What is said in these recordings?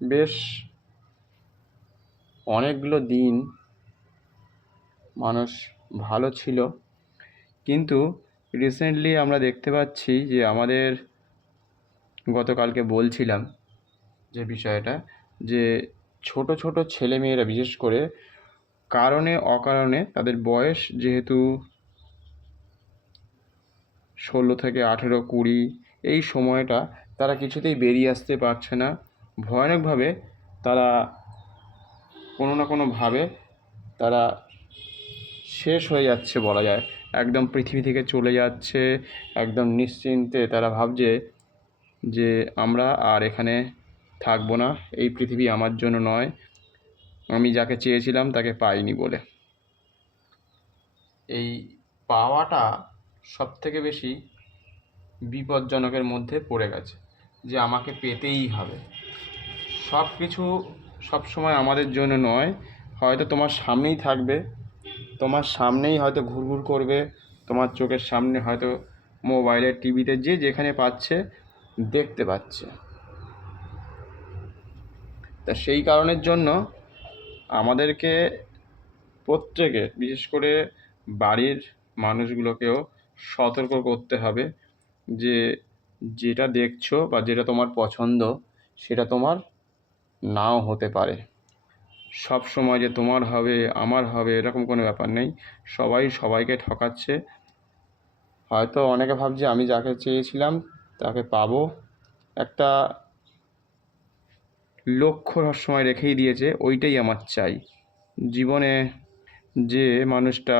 বেশ অনেকগুলো দিন মানুষ ভালো ছিল, কিন্তু রিসেন্টলি আমরা দেখতে পাচ্ছি যে আমাদের গতকালকে বলছিলাম যে বিষয়টা, যে ছোট ছোট ছেলেমেয়েরা বিশেষ করে কারণে অকারণে তাদের বয়স যেহেতু 16 থেকে 18, 20 এই সময়টা তারা কিছুতেই বেরিয়ে আসতে পারছে না। ভয়ানকভাবে তারা কোনো না কোনোভাবে তারা শেষ হয়ে যাচ্ছে বলা যায়। একদম পৃথিবী থেকে চলে যাচ্ছে, একদম নিশ্চিন্তে তারা ভাবছে যে আমরা আর এখানে থাকবো না, এই পৃথিবী আমার জন্য নয়, আমি যাকে চেয়েছিলাম তাকে পাইনি বলে। এই পাওয়াটা সবথেকে বেশি বিপজ্জনকের মধ্যে পড়ে গেছে, যে আমাকে পেতেই হবে। সব কিছু সবসময় আমাদের জন্য নয়, হয়তো তোমার সামনেই থাকবে, তোমার সামনেই হয়তো ঘুরঘুর করবে, তোমার চোখের সামনে হয়তো মোবাইলে টিভিতে যে যেখানে পাচ্ছে দেখতে পাচ্ছে। তা সেই কারণের জন্য আমাদেরকে প্রত্যেকে, বিশেষ করে বাড়ির মানুষগুলোকেও সতর্ক করতে হবে যে যেটা দেখছো বা যেটা তোমার পছন্দ সেটা তোমার নাও হতে পারে। সব সময় যে তোমার হবে আমার হবে এরকম কোনো ব্যাপার নেই, সবাই সবাইকে ঠকাচ্ছে। হয়তো অনেকে ভাবছে আমি যাকে চেয়েছিলাম তাকে পাবো, একটা লক্ষ্য সবসময় রেখেই দিয়েছে, ওইটাই আমার চাই জীবনে। যে মানুষটা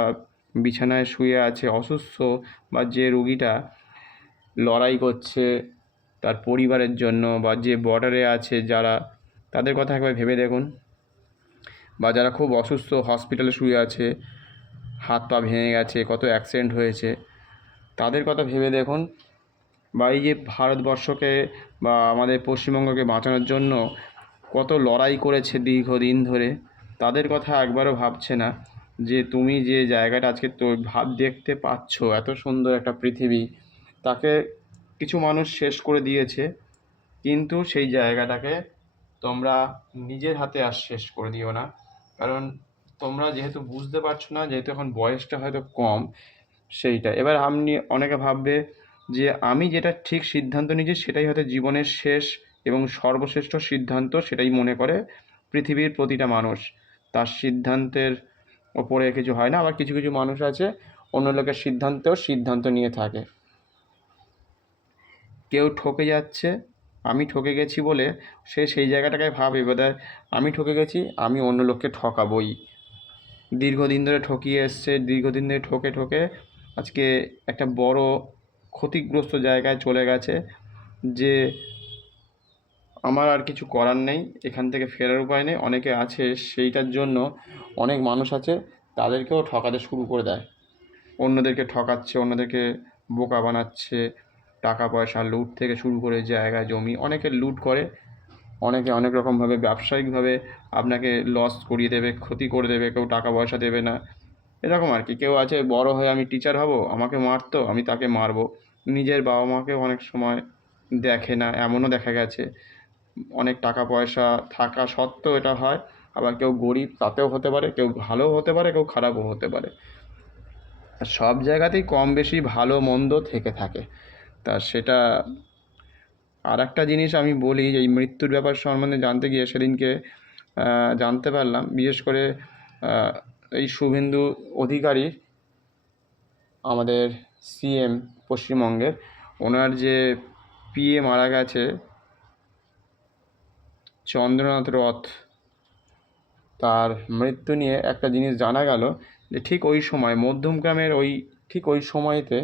বিছানায় শুয়ে আছে অসুস্থ, বা যে রুগীটা লড়াই করছে তার পরিবারের জন্য, বা যে বর্ডারে আছে যারা, তাদের কথা একবার ভেবে দেখুন। বা যারা খুব অসুস্থ হসপিটালে শুয়ে আছে, হাত পা ভেঙে গেছে, কত অ্যাক্সিডেন্ট হয়েছে, তাদের কথা ভেবে দেখুন। বা এই যে ভারতবর্ষকে বা আমাদের পশ্চিমবঙ্গকে বাঁচানোর জন্য কত লড়াই করেছে দীর্ঘদিন ধরে, তাদের কথা একবারও ভাবছে না। যে তুমি যে জায়গাটা আজকে তো দেখতে পাচ্ছ, এত সুন্দর একটা পৃথিবী, তাকে কিছু মানুষ শেষ করে দিয়েছে, কিন্তু সেই জায়গাটাকে তোমরা নিজের হাতে আর শেষ করে দিও না। কারণ তোমরা যেহেতু বুঝতে পারছো না, যেহেতু এখন বয়সটা হয়তো কম, সেইটা এবার আপনি অনেকে ভাববে যে আমি যেটা ঠিক সিদ্ধান্ত নিয়েছি সেটাই হয়তো জীবনের শেষ এবং সর্বশ্রেষ্ঠ সিদ্ধান্ত, সেটাই মনে করে পৃথিবীর প্রতিটা মানুষ। তার সিদ্ধান্তের ওপরে কিছু হয় না। আবার কিছু কিছু মানুষ আছে অন্য লোকের সিদ্ধান্ত নিয়ে থাকে। কেউ ঠকে যাচ্ছে, আমি ঠকে গেছি বলে সে সেই জায়গাটাকে ভাবে বোধহয় আমি ঠকে গেছি, আমি অন্য লোককে ঠকাবই। দীর্ঘদিন ধরে ঠকিয়ে এসছে, দীর্ঘদিন ধরে ঠকে ঠকে আজকে একটা বড় ক্ষতিগ্রস্ত জায়গায় চলে গেছে, যে আমার আর কিছু করার নেই, এখান থেকে ফেরার উপায় নেই। অনেকে আছে সেইটার জন্য, অনেক মানুষ আছে তাদেরকেও ঠকাতে শুরু করে দেয়, অন্যদেরকে ঠকাচ্ছে, অন্যদেরকে বোকা বানাচ্ছে। টাকা পয়সা লুট থেকে শুরু করে জায়গা জমি অনেকে লুট করে, অনেকে অনেক রকমভাবে ব্যবসায়িকভাবে আপনাকে লস করিয়ে দেবে, ক্ষতি করে দেবে, কেউ টাকা পয়সা দেবে না, এরকম আর কি। কেউ আছে বড় হয়ে আমি টিচার হব, আমাকে মারতো আমি তাকে মারবো, নিজের বাবা মাকেও অনেক সময় দেখে না, এমনও দেখা গেছে। অনেক টাকা পয়সা থাকা সত্ত্বেও এটা হয়। আবার কেউ গরিব, তাতেও হতে পারে, কেউ ভালোও হতে পারে, কেউ খারাপও হতে পারে। সব জায়গাতেই কম বেশি ভালো মন্দ থেকে থাকে। তা সেটা আর একটা জিনিস আমি বলি, যে এই মৃত্যুর ব্যাপার সম্বন্ধে জানতে গিয়ে সেদিনকে জানতে পারলাম, বিশেষ করে এই শুভেন্দু অধিকারী, আমাদের সিএম পশ্চিমবঙ্গের, ওনার যে পিএ মারা গেছে চন্দ্রনাথ রথ, তার মৃত্যু নিয়ে একটা জিনিস জানা গেল, যে ঠিক ওই সময় মধ্যমগ্রামের ঠিক ওই সময়তে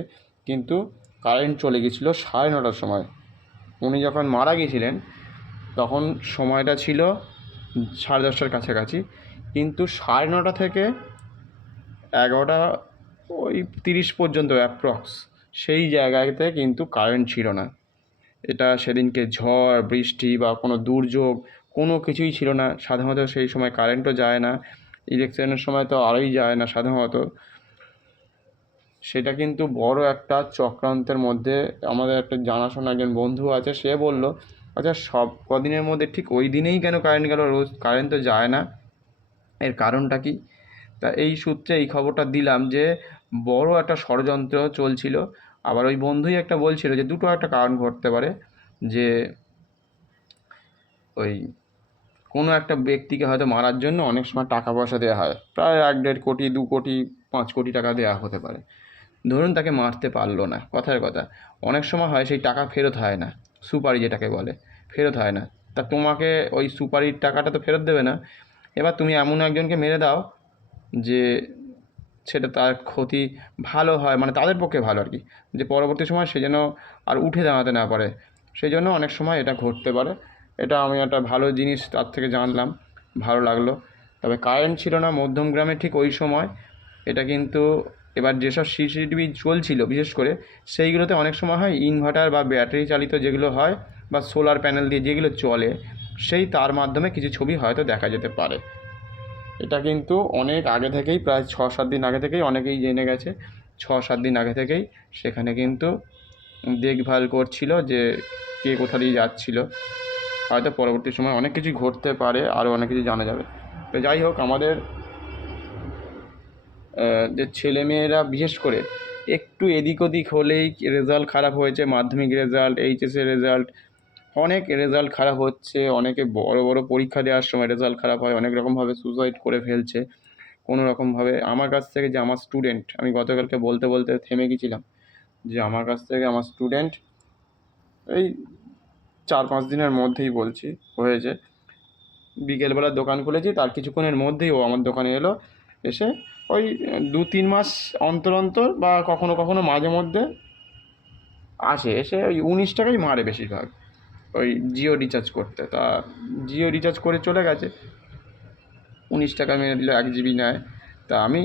কিন্তু কারেন্ট চলে গেছিলো 9:30টার সময়। উনি যখন মারা গিয়েছিলেন তখন সময়টা ছিল 10:30টার কাছাকাছি, কিন্তু 9:30 থেকে 11টা 30 পর্যন্ত অ্যাপ্রক্স সেই জায়গাতে কিন্তু কারেন্ট ছিল না। এটা সেদিনকে ঝড় বৃষ্টি বা কোনো দুর্যোগ কোনো কিছুই ছিল না। সাধারণত সেই সময় কারেন্টও যায় না, ইলেকশনের সময় তো আরোই যায় না সাধারণত। সেটা কিন্তু বড় একটা চক্রান্তের মধ্যে। আমাদের একটা জানাশোনা একজন বন্ধু আছে, সে বলল আচ্ছা, সব কদিনের মধ্যে ঠিক ওই দিনেই কেন কারেন্ট গেল? রোজ কারেন্ট তো যায় না, এর কারণটা কি? তা এই সূত্রে এই খবরটা দিলাম যে বড় একটা ষড়যন্ত্র চলছিল। আবার ওই বন্ধুই একটা বলছিল যে দুটো একটা কারণ ঘটতে পারে, যে ওই কোনো একটা ব্যক্তিকে হয়তো মারার জন্য অনেক সময় টাকা পয়সা দেওয়া হয়, প্রায় 1-1.5 কোটি, 2 কোটি, 5 কোটি টাকা দেওয়া হতে পারে। ধরুন তাকে মারতে পারলো না, কথার কথা, অনেক সময় হয় সেই টাকা ফেরত হয় না, সুপারি যেটাকে বলে, ফেরত হয় না। তা তোমাকে ওই সুপারির টাকাটা তো ফেরত দেবে না। এবার তুমি এমন একজনকে মেরে দাও যে সেটা তার ক্ষতি ভালো হয়, মানে তাদের পক্ষে ভালো আর কি, যে পরবর্তী সময় সে যেন আর উঠে দাঁড়াতে না পারে। সেই জন্য অনেক সময় এটা ঘটতে পারে। এটা আমি একটা ভালো জিনিস তার থেকে জানলাম, ভালো লাগলো। তবে কারেন্ট ছিল না মধ্যম গ্রামে ঠিক ওই সময়। এটা কিন্তু এবার যেসব সিসিটিভি চলছিল বিশেষ করে, সেইগুলোতে অনেক সময় হয় ইনভার্টার বা ব্যাটারি চালিত যেগুলো হয়, বা সোলার প্যানেল দিয়ে যেগুলো চলে, সেই তার মাধ্যমে কিছু ছবি হয়তো দেখা যেতে পারে। এটা কিন্তু অনেক আগে থেকেই, প্রায় 6-7 দিন আগে থেকেই অনেকেই জেনে গেছে। 6-7 দিন আগে থেকেই সেখানে কিন্তু দেখভাল করছিল যে কে কোথা দিয়ে যাচ্ছিল। হয়তো পরবর্তী সময় অনেক কিছুই ঘটতে পারে, আরও অনেক কিছু জানা যাবে। তো যাই হোক, আমাদের যে ছেলেমেয়েরা বিশেষ করে একটু এদিক ওদিক হলেই রেজাল্ট খারাপ হয়েছে, মাধ্যমিক রেজাল্ট, এইচএসের রেজাল্ট, অনেক রেজাল্ট খারাপ হচ্ছে, অনেকে বড় বড় পরীক্ষা দেওয়ার সময় রেজাল্ট খারাপ হয়, অনেক রকমভাবে সুসাইড করে ফেলছে কোনো রকমভাবে। আমার কাছ থেকে যে আমার স্টুডেন্ট, আমি গতকালকে বলতে বলতে থেমে গেছিলাম, যে আমার কাছ থেকে আমার স্টুডেন্ট এই 4-5 দিনের মধ্যেই বলছি হয়েছে, বিকেলবেলা দোকান খুলেছি, তার কিছুক্ষণের মধ্যেই ও আমার দোকানে এলো, এসে ওই 2-3 মাস অন্তর অন্তর বা কখনো কখনো মাঝে মধ্যে আসে, এসে ওই 19 টাকাই মারে বেশিরভাগ, ওই জিও রিচার্জ করতে। তা জিও রিচার্জ করে চলে গেছে, 19 টাকা মেরে দিল, 1 জিবি নেয়। তা আমি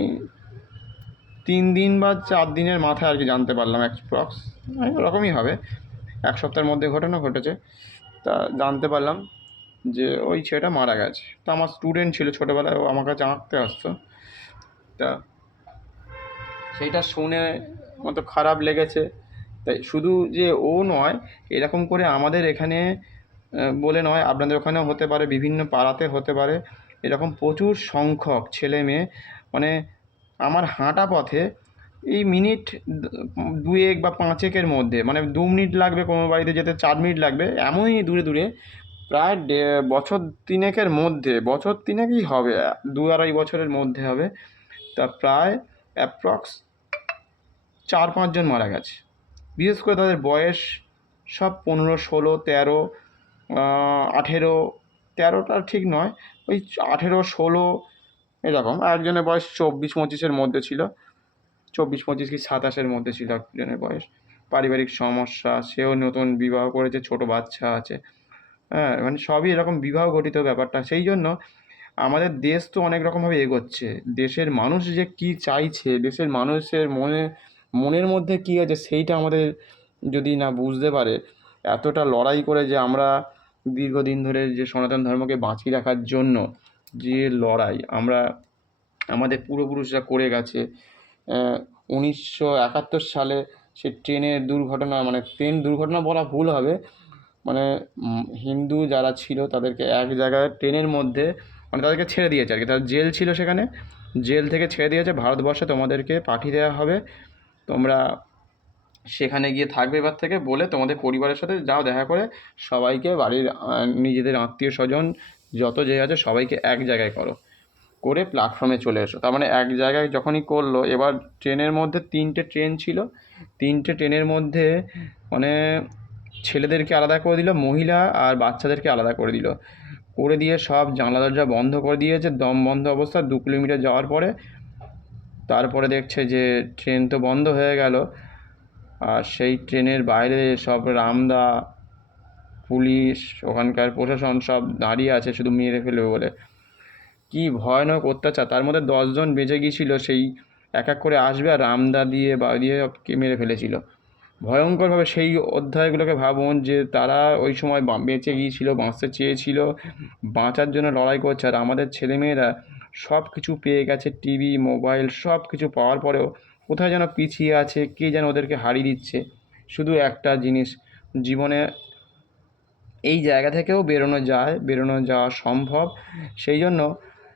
3 দিন বা 4 দিনের মাথায় আর কি জানতে পারলাম, অ্যাপ্রক্স ওরকমই হবে, 1 সপ্তাহের মধ্যে ঘটনা ঘটেছে। তা জানতে পারলাম যে ওই ছেলেটা মারা গেছে। তা আমার স্টুডেন্ট ছিল ছোটোবেলায়, ও আমার কাছে আঁকতে আসতো। তা সেইটা শুনে আমার তো খারাপ লেগেছে। তাই শুধু যে ও নয়, এরকম করে আমাদের এখানে বলে নয়, আপনাদের ওখানেও হতে পারে, বিভিন্ন পাড়াতে হতে পারে, এরকম প্রচুর সংখ্যক ছেলে মেয়ে, মানে আমার হাঁটা পথে এই মিনিট 2 বা 5 মধ্যে, মানে 2 মিনিট লাগবে কোনো বাড়িতে যেতে, 4 মিনিট লাগবে, এমনই দূরে দূরে প্রায় বছর তিনেকের মধ্যে, বছর তিনেকই হবে, 2-2.5 বছরের মধ্যে হবে। তা প্রায় অ্যাপ্রক্স 4-5 জন মারা গেছে। বিশেষ করে তাদের বয়স সব 15, 16, 13, 18, 13টা ঠিক নয়, ওই 18, 16 এরকম। একজনের বয়স 24-25-এর মধ্যে ছিল, 24-25 কি 27-এর মধ্যে ছিল একজনের বয়স। পারিবারিক সমস্যা, সেও নতুন বিবাহ করেছে, ছোট বাচ্চা আছে, হ্যাঁ, মানে সবই এরকম বিবাহ ঘটিত ব্যাপারটা। সেই জন্য আমাদের দেশ তো অনেক রকমভাবে এগোচ্ছে, দেশের মানুষ যে কী চাইছে, দেশের মানুষের মনের মধ্যে কী আছে, সেইটা আমাদের যদি না বুঝতে পারে, এতটা লড়াই করে যে আমরা দীর্ঘদিন ধরে যে সনাতন ধর্মকে বাঁচিয়ে রাখার জন্য যে লড়াই আমরা, আমাদের পূর্বপুরুষরা করে গেছে। 1971 সালে সে ট্রেনের দুর্ঘটনা, মানে ট্রেন দুর্ঘটনা বলা ভুল হবে, মানে হিন্দু যারা ছিল তাদেরকে এক জায়গায় ট্রেনের মধ্যে, মানে তাদেরকে ছেড়ে দিয়েছে আর কি, তাদের জেল ছিল সেখানে, জেল থেকে ছেড়ে দিয়েছে, ভারতবর্ষে তোমাদেরকে পাঠিয়ে দেওয়া হবে, তোমরা সেখানে গিয়ে থাকবে এবার থেকে, বলে তোমাদের পরিবারের সাথে যাও দেখা করে, সবাইকে বাড়ির নিজেদের আত্মীয় স্বজন যত যে আছে সবাইকে এক জায়গায় করো, করে প্ল্যাটফর্মে চলে এসো। তার মানে এক জায়গায় যখনই করলো, এবার ট্রেনের মধ্যে 3টে ট্রেন ছিল, 3টে ট্রেনের মধ্যে মানে ছেলেদেরকে আলাদা করে দিল, মহিলা আর বাচ্চাদেরকে আলাদা করে দিল, করে দিয়ে সব জানলা দরজা বন্ধ করে দিয়েছে, দম বন্ধ অবস্থা 2 কিলোমিটার যাওয়ার পরে। তারপরে দেখছে যে ট্রেন তো বন্ধ হয়ে গেল, আর সেই ট্রেনের বাইরে সব রামদা, পুলিশ, ওখানকার প্রশাসন সব দাঁড়িয়ে আছে শুধু মেরে ফেলবে বলে। কি ভয়ানক অত্যাচার! তার মধ্যে 10 জন বেঁচে গিয়েছিল, সেই এক এক করে আসবে আর রামদা দিয়ে বা দিয়ে মেরে ফেলেছিল ভয়ঙ্করভাবে। সেই অধ্যায়গুলোকে ভাবুন, যে তারা ওই সময় বেঁচে গিয়েছিল, বাঁচতে চেয়েছিল, বাঁচার জন্য লড়াই করছে, আর আমাদের ছেলেমেয়েরা সব কিছু পেয়ে গেছে, টিভি, মোবাইল, সব কিছু পাওয়ার পরেও কোথায় যেন পিছিয়ে আছে, কে যেন ওদেরকে হারিয়ে দিচ্ছে। শুধু একটা জিনিস জীবনে, এই জায়গা থেকেও বেরোনো যাওয়া সম্ভব। সেই জন্য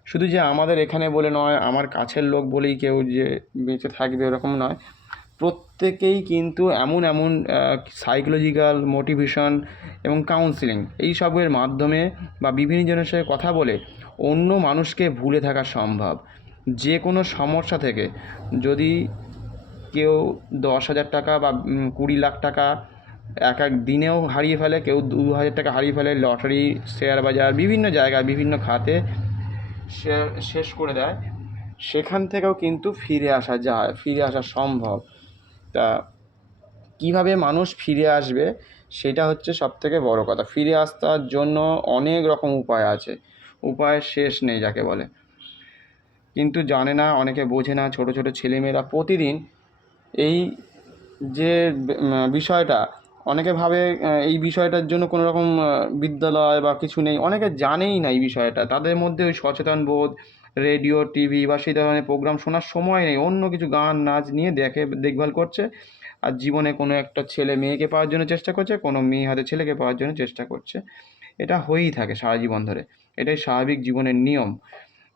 শুধু যে আমাদের এখানে বলে নয়, আমার কাছের লোক বলেই কেউ যে বেঁচে থাকবে এরকম নয়। প্রত্যেকেই কিন্তু এমন এমন সাইকোলজিক্যাল মোটিভেশন এবং কাউন্সিলিং এইসবের মাধ্যমে বা বিভিন্ন জনের সাথে কথা বলে অন্য মানুষকে ভুলে থাকা সম্ভব। যে কোনো সমস্যা থেকে যদি কেউ 10,000 টাকা বা 20 লাখ টাকা এক এক দিনেও হারিয়ে ফেলে, কেউ 2,000 টাকা হারিয়ে ফেলে, লটারি, শেয়ার বাজার, বিভিন্ন জায়গায় বিভিন্ন খাতে শেষ করে দেয়, সেখান থেকেও কিন্তু ফিরে আসা সম্ভব। তা কীভাবে মানুষ ফিরে আসবে সেটা হচ্ছে সবথেকে বড় কথা। ফিরে আসার জন্য অনেক রকম উপায় আছে, উপায়ের শেষ নেই যাকে বলে, কিন্তু জানে না, অনেকে বোঝে না। ছোটো ছোটো ছেলেমেয়েরা প্রতিদিন এই যে বিষয়টা, অনেকে ভাবে এই বিষয়টার জন্য কোনো রকম বিদ্যালয় বা কিছু নেই, অনেকে জানেই না এই বিষয়টা। তাদের মধ্যে ওই সচেতন বোধ, রেডিও, টিভি বা সেই ধরনের প্রোগ্রাম শোনার সময় নেই, অন্য কিছু গান নাচ নিয়ে দেখভাল করছে। আর জীবনে কোনো একটা ছেলে মেয়েকে পাওয়ার জন্য চেষ্টা করছে, কোনো মেয়ে হাতে ছেলেকে পাওয়ার জন্য চেষ্টা করছে। এটা হয়েই থাকে সারা জীবন ধরে, এটাই স্বাভাবিক জীবনের নিয়ম।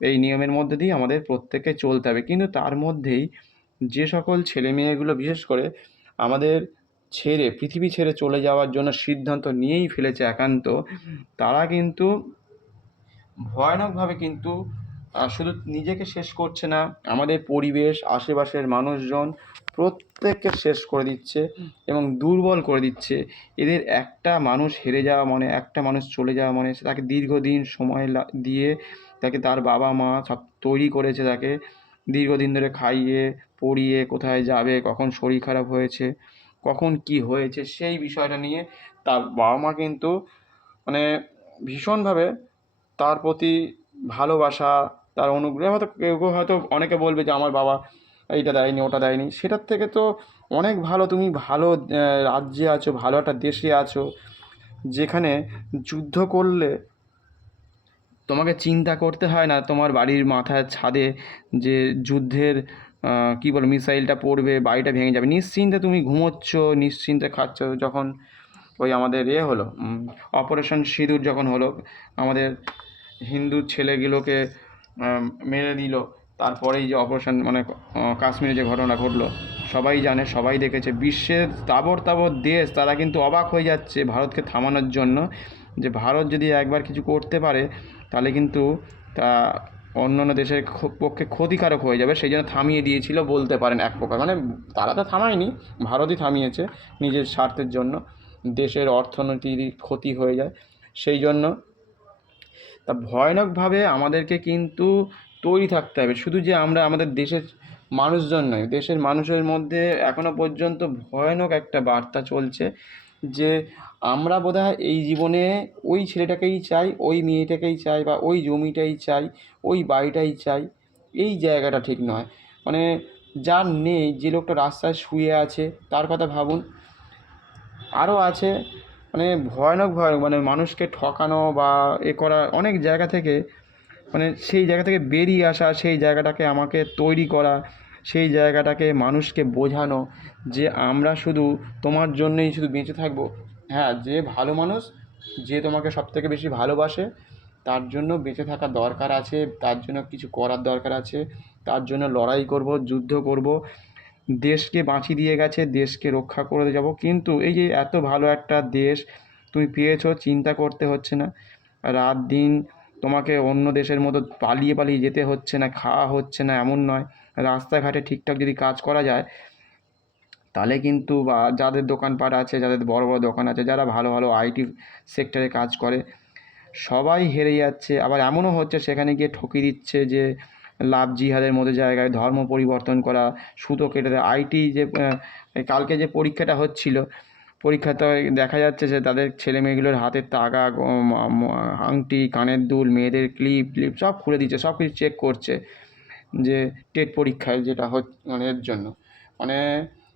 এই নিয়মের মধ্যে দিয়ে আমাদের প্রত্যেককে চলতে হবে। কিন্তু তার মধ্যেই যে সকল ছেলে মেয়েগুলো বিশেষ করে আমাদের পৃথিবী ছেড়ে চলে যাওয়ার জন্য সিদ্ধান্ত নিয়েই ফেলেছে একান্ত, তারা কিন্তু ভয়ানকভাবে কিন্তু শুধু নিজেকে শেষ করছে না, আমাদের পরিবেশ, আশেপাশের মানুষজন প্রত্যেককে শেষ করে দিচ্ছে এবং দুর্বল করে দিচ্ছে। এদের একটা মানুষ হেরে যাওয়া মানে, একটা মানুষ চলে যাওয়া মানে, তাকে দীর্ঘদিন সময় দিয়ে তাকে তার বাবা মা সব তৈরি করেছে, তাকে দীর্ঘদিন ধরে খাইয়ে পড়িয়ে, কোথায় যাবে, কখন শরীর খারাপ হয়েছে, কখন কি হয়েছে, সেই বিষয়টা নিয়ে তার বাবা মা কিন্তু মানে ভীষণভাবে তার প্রতি ভালোবাসা, তার অনুগ্রহ, হয়তো কেউ কেউ হয়তো অনেকে বলবে যে আমার বাবা এইটা দেয়নি ওটা দেয়নি, সেটার থেকে তো অনেক ভালো, তুমি ভালো রাজ্যে আছো, ভালো একটা দেশে আছো, যেখানে যুদ্ধ করলে তোমাকে চিন্তা করতে হয় না তোমার বাড়ির মাথার ছাদে যে যুদ্ধের কী বলে মিসাইলটা পড়বে, বাড়িটা ভেঙে যাবে, নিশ্চিন্তে তুমি ঘুমোচ্ছ, নিশ্চিন্তে খাচ্ছ। যখন ওই আমাদের হলো অপারেশন সিঁদুর যখন হলো, আমাদের হিন্দু ছেলেগুলোকে মেরে দিল, তারপরেই যে অপারেশন মানে কাশ্মীরে যে ঘটনা ঘটলো সবাই জানে, সবাই দেখেছে। বিশ্বের তাবড় দেশ তারা কিন্তু অবাক হয়ে যাচ্ছে ভারতকে থামানোর জন্য, যে ভারত যদি একবার কিছু করতে পারে তাহলে কিন্তু তা অন্যান্য দেশের পক্ষে ক্ষতিকারক হয়ে যাবে। সেই জন্য থামিয়ে দিয়েছিল বলতে পারেন এক প্রকার, মানে তারা তো থামায়নি, ভারতই থামিয়েছে নিজের স্বার্থের জন্য, দেশের অর্থনীতির ক্ষতি হয়ে যায় সেই জন্য। তা ভয়ানকভাবে আমাদেরকে কিন্তু তৈরি থাকতে হবে। শুধু যে আমরা আমাদের দেশের মানুষজন নয়, দেশের মানুষের মধ্যে এখনও পর্যন্ত ভয়ানক একটা বার্তা চলছে যে আমরা বোধহয় এই জীবনে ওই ছেলেটাকেই চাই, ওই মেয়েটাকেই চাই, বা ওই জমিটাই চাই, ওই বাড়িটাই চাই। এই জায়গাটা ঠিক নয়। মানে যার নেই, যে লোকটা রাস্তায় শুয়ে আছে তার কথা ভাবুন। আরও আছে মানে ভয়ানক মানে মানুষকে ঠকানো বা করা অনেক জায়গা থেকে, মানে সেই জায়গা থেকে বেরিয়ে আসা, সেই জায়গাটাকে আমাকে তৈরি করা, সেই জায়গাটাকে মানুষকে বোঝানো যে আমরা শুধু তোমার জন্যই শুধু বেঁচে থাকবো। হ্যাঁ, যে ভালো মানুষ, যে তোমাকে সবথেকে বেশি ভালোবাসে, তার জন্য বেঁচে থাকার দরকার আছে, তার জন্য কিছু করার দরকার আছে, তার জন্য লড়াই করব, যুদ্ধ করব, দেশকে বাঁচিয়ে দিয়ে গেছে, দেশকে রক্ষা করে যাব। কিন্তু এই যে এত ভালো একটা দেশ তুমি পেয়েছো, চিন্তা করতে হচ্ছে না, রাত দিন তোমাকে অন্য দেশের মতো পালিয়ে যেতে হচ্ছে না, খাওয়া হচ্ছে না এমন নয়, রাস্তাঘাটে ঠিকঠাক যদি কাজ করা যায় তাহলে কিন্তু, বা যাদের দোকানপাট আছে, যাদের বড় বড় দোকান আছে, যারা ভালো ভালো আইটি সেক্টরে কাজ করে, সবাই হেরে যাচ্ছে। আবার এমনও হচ্ছে সেখানে গিয়ে ঠকিয়ে দিচ্ছে যে লাভ জিহাদের মতো জায়গায় ধর্ম পরিবর্তন করা, সুতো কেটে দেয়। আইটি যে কালকে যে পরীক্ষাটা হচ্ছিল, পরীক্ষাতে দেখা যাচ্ছে যে তাদের ছেলেমেয়েগুলোর হাতের তাগা, আংটি, কানের দুল, মেয়েদের ক্লিপ সব খুলে দিচ্ছে, সব কিছু চেক করছে, যে টেট পরীক্ষায় যেটা মানে এর জন্য মানে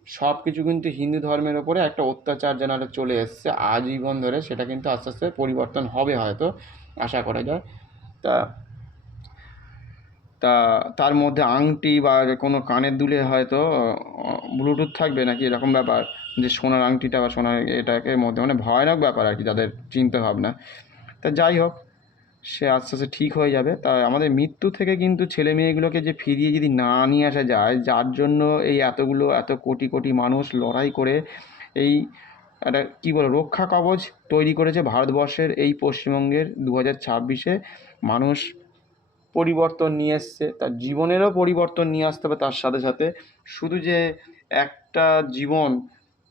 সব কিছু কিন্তু হিন্দু ধর্মের ওপরে একটা অত্যাচার যেন চলে এসছে আজীবন ধরে। সেটা কিন্তু আস্তে আস্তে পরিবর্তন হবে হয়তো, আশা করা যায়। তা তা তার মধ্যে আংটি বা কোনো কানের দুলে হয়তো ব্লুটুথ থাকবে নাকি এরকম ব্যাপার, যে সোনার আংটিটা বা সোনার এটাকে মধ্যে, মানে ভয়ানক ব্যাপার আর কি তাদের চিন্তাভাবনা। তা যাই হোক, সে আস্তে আস্তে ঠিক হয়ে যাবে। তাই আমাদের মৃত্যু থেকে কিন্তু ছেলে মেয়েগুলোকে যে ফিরিয়ে যদি না নিয়ে আসা যায়, যার জন্য এই এত কোটি কোটি মানুষ লড়াই করে এই একটা কী বলে রক্ষা কবচ তৈরি করেছে ভারতবর্ষের এই পশ্চিমবঙ্গের 2026-এ মানুষ পরিবর্তন নিয়ে এসছে, তার জীবনেরও পরিবর্তন নিয়ে আসতে হবে তার সাথে সাথে। শুধু যে একটা জীবন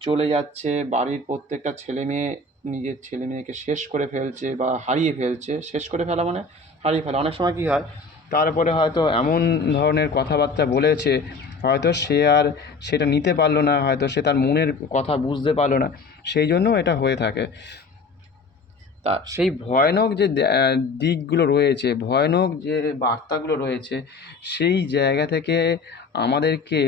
চলে যাচ্ছে, বাড়ির প্রত্যেকটা ছেলে মেয়ে নিজের ছেলে মেয়েকে শেষ করে ফেলছে বা হারিয়ে ফেলছে, শেষ করে ফেলা মানে হারিয়ে ফেলা। অনেক সময় কী হয়, তারপরে হয়তো এমন ধরনের কথাবার্তা বলেছে, হয়তো সে আর সেটা নিতে পারলো না, হয়তো সে তার মনের কথা বুঝতে পারলো না, সেই জন্য এটা হয়ে থাকে। তা সেই ভয়ানক যে দিকগুলো রয়েছে, ভয়ানক যে বার্তাগুলো রয়েছে, সেই জায়গা থেকে আমাদেরকে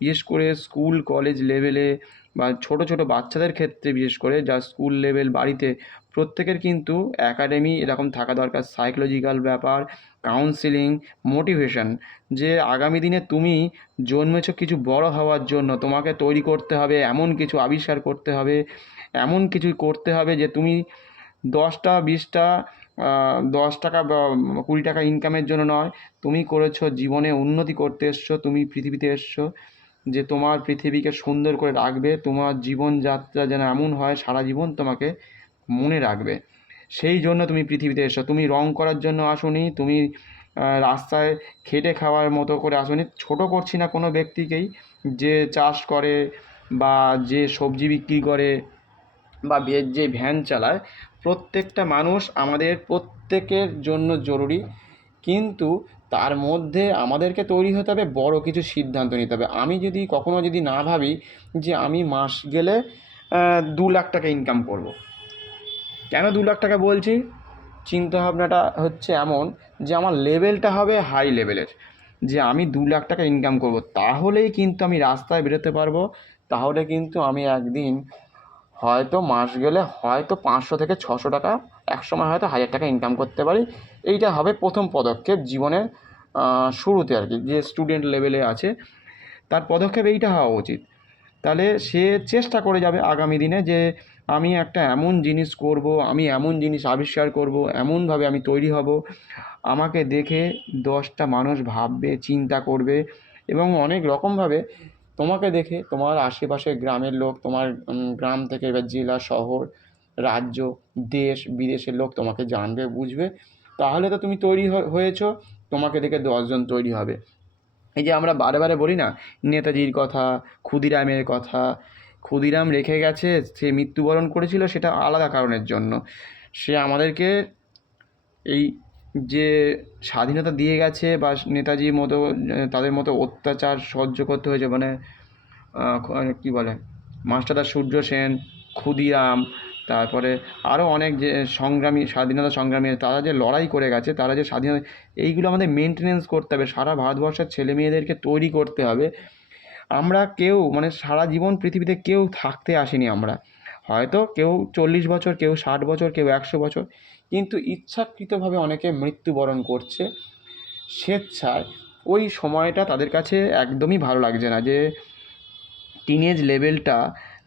বিশেষ করে স্কুল কলেজ লেভেলে বা ছোটো ছোটো বাচ্চাদের ক্ষেত্রে, বিশেষ করে যা স্কুল লেভেল বাড়িতে, প্রত্যেকের কিন্তু একাডেমি এরকম থাকা দরকার, সাইকোলজিক্যাল ব্যাপার, কাউন্সিলিং, মোটিভেশন, যে আগামী দিনে তুমি জন্মেছ কিছু বড় হওয়ার জন্য, তোমাকে তৈরি করতে হবে, এমন কিছু আবিষ্কার করতে হবে, এমন কিছু করতে হবে যে তুমি 10টা 20টা 10 টাকা বা 20 টাকা ইনকামের জন্য নয়, তুমি করেছো জীবনে উন্নতি করতে এসছো, তুমি পৃথিবীতে এসছো যে তোমার পৃথিবীকে সুন্দর করে রাখবে, তোমার জীবনযাত্রা যেন এমন হয় সারা জীবন তোমাকে মনে রাখবে। সেই জন্য তুমি পৃথিবীতে এসছো, তুমি রং করার জন্য আসোনি, তুমি রাস্তায় খেটে খাওয়ার মতো করে আসোনি। ছোটো করছি না কোনো ব্যক্তিকেই, যে চাষ করে বা যে সবজি বিক্রি করে বা যে ভ্যান চালায়, প্রত্যেকটা মানুষ আমাদের প্রত্যেকের জন্য জরুরি। কিন্তু তার মধ্যে আমাদেরকে তৈরি হতে হবে, বড় কিছু সিদ্ধান্ত নিতে হবে। আমি যদি কখনো যদি না ভাবি যে আমি মাস গেলে 2 লাখ টাকা ইনকাম করব। কেন 2 লাখ টাকা বলছি? চিন্তাভাবনাটা হচ্ছে এমন যে আমার লেভেলটা হবে হাই লেভেলের, যে আমি 2 লাখ টাকা ইনকাম করব, তাহলেই কিন্তু আমি রাস্তায় বেরোতে পারবো। তাহলে কিন্তু আমি একদিন হয়তো মাস গেলে হয়তো 500 থেকে 600 টাকা, একসময় হয়তো 1000 টাকা ইনকাম করতে পারি। এইটা হবে প্রথম পদক্ষেপ জীবনের শুরুতে আর কি, যে স্টুডেন্ট লেভেলে আছে তার পদক্ষেপ এইটা হওয়া উচিত। তাহলে সে চেষ্টা করে যাবে আগামী দিনে যে আমি একটা এমন জিনিস করব, আমি এমন জিনিস আবিষ্কার করব, এমনভাবে আমি তৈরি হব, আমাকে দেখে 10টা মানুষ ভাববে, চিন্তা করবে, এবং অনেক রকমভাবে তোমাকে দেখে তোমার আশেপাশের গ্রামের লোক, তোমার গ্রাম থেকে এবার জেলা, শহর, রাজ্য, দেশ বিদেশের লোক তোমাকে জানবে, বুঝবে। তাহলে তো তুমি তৈরি হয়েছো, তোমাকে দেখে 10জন তৈরি হবে। এই যে আমরা বারে বারে বলি না নেতাজির কথা, ক্ষুদিরামের কথা, ক্ষুদিরাম রেখে গেছে, সে মৃত্যুবরণ করেছিল সেটা আলাদা কারণের জন্য। সে আমাদেরকে এই যে স্বাধীনতা দিয়ে গেছে, বা নেতাজির মতো তাদের মতো অত্যাচার সহ্য করতে হয়েছে, মানে কী বলে, মাস্টারদা সূর্য সেন, ক্ষুদিরাম, তারপরে আরও অনেক যে সংগ্রামী, স্বাধীনতা সংগ্রামী, তারা যে লড়াই করে গেছে, তারা যে স্বাধীনতা, এইগুলো আমাদের মেনটেনেন্স করতে হবে, সারা ভারতবর্ষের ছেলে মেয়েদেরকে তৈরি করতে হবে। আমরা কেউ মানে সারা জীবন পৃথিবীতে কেউ থাকতে আসিনি আমরা, হয়তো কেউ 40 বছর, কেউ 60 বছর, কেউ 100 বছর, কিন্তু ইচ্ছাকৃতভাবে অনেকে মৃত্যুবরণ করছে স্বেচ্ছায়। ওই সময়টা তাদের কাছে একদমই ভালো লাগছে না, যে টিনেজ লেভেলটা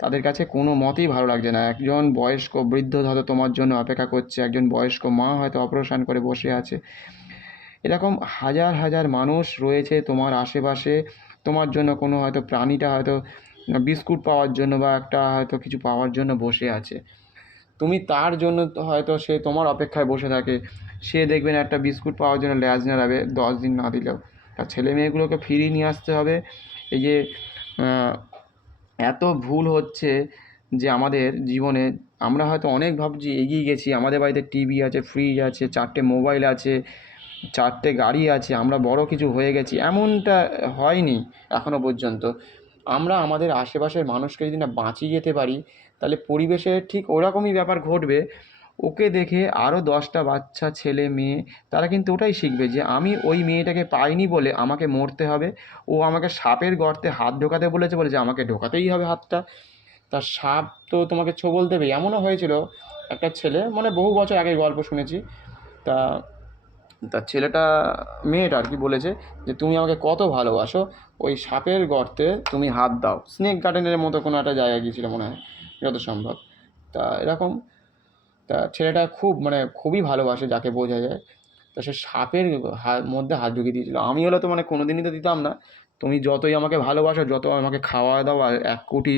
তাদের কাছে কোনো মতেই ভালো লাগছে না। একজন বয়স্ক বৃদ্ধ হয়তো তোমার জন্য অপেক্ষা করছে, একজন বয়স্ক মা হয়তো অপারেশন করে বসে আছে, এরকম হাজার হাজার মানুষ রয়েছে তোমার আশেপাশে, তোমার জন্য কোনো হয়তো প্রাণীটা হয়তো বিস্কুট পাওয়ার জন্য বা একটা হয়তো কিছু পাওয়ার জন্য বসে আছে, তুমি তার জন্য হয়তো সে তোমার অপেক্ষায় বসে থাকে, সে দেখবেন একটা বিস্কুট পাওয়ার জন্য ল্যাজ নাড়াবে 10 দিন না দিলেও। তার ছেলে মেয়েগুলোকে ফিরিয়ে নিয়ে আসতে হবে। এই যে এত ভুল হচ্ছে যে আমাদের জীবনে, আমরা হয়তো অনেক ভাবছি এগিয়ে গেছি, আমাদের বাড়িতে টিভি আছে, ফ্রিজ আছে, 4টে মোবাইল আছে, 4টে গাড়ি আছে, আমরা বড় কিছু হয়ে গেছি, এমনটা হয়নি এখনও পর্যন্ত। আমরা আমাদের আশেপাশের মানুষকে যদি না বাঁচিয়ে যেতে পারি, তাহলে পরিবেশে ঠিক ওরকমই ব্যাপার ঘটবে। ওকে দেখে আরও 10টা বাচ্চা ছেলে মেয়ে, তারা কিন্তু ওটাই শিখবে যে আমি ওই মেয়েটাকে পাইনি বলে আমাকে মরতে হবে, ও আমাকে সাপের গর্তে হাত ঢোকাতে বলেছে আমাকে ঢোকাতেই হবে হাতটা। তা সাপ তো তোমাকে ছোবল দেবে। এমনও হয়েছিল একটা ছেলে, মানে বহু বছর আগের গল্প শুনেছি, তা তার ছেলেটা মেয়েটা আর কি বলেছে যে তুমি আমাকে কত ভালোবাসো, ওই সাপের গর্তে তুমি হাত দাও। স্নেক গার্ডেনের মতো কোনো একটা জায়গায় গিয়েছিল মনে হয় যত সম্ভব। তা এরকম, তা ছেলেটা খুব মানে খুবই ভালোবাসে যাকে বোঝা যায়। তো সে সাপের মধ্যে হাত ঢুকিয়ে দিয়েছিল। আমি হলে তো মানে কোনো দিনই তো দিতাম না। তুমি যতই আমাকে ভালোবাসো, যত আমাকে খাওয়া দাও আর 1 কোটি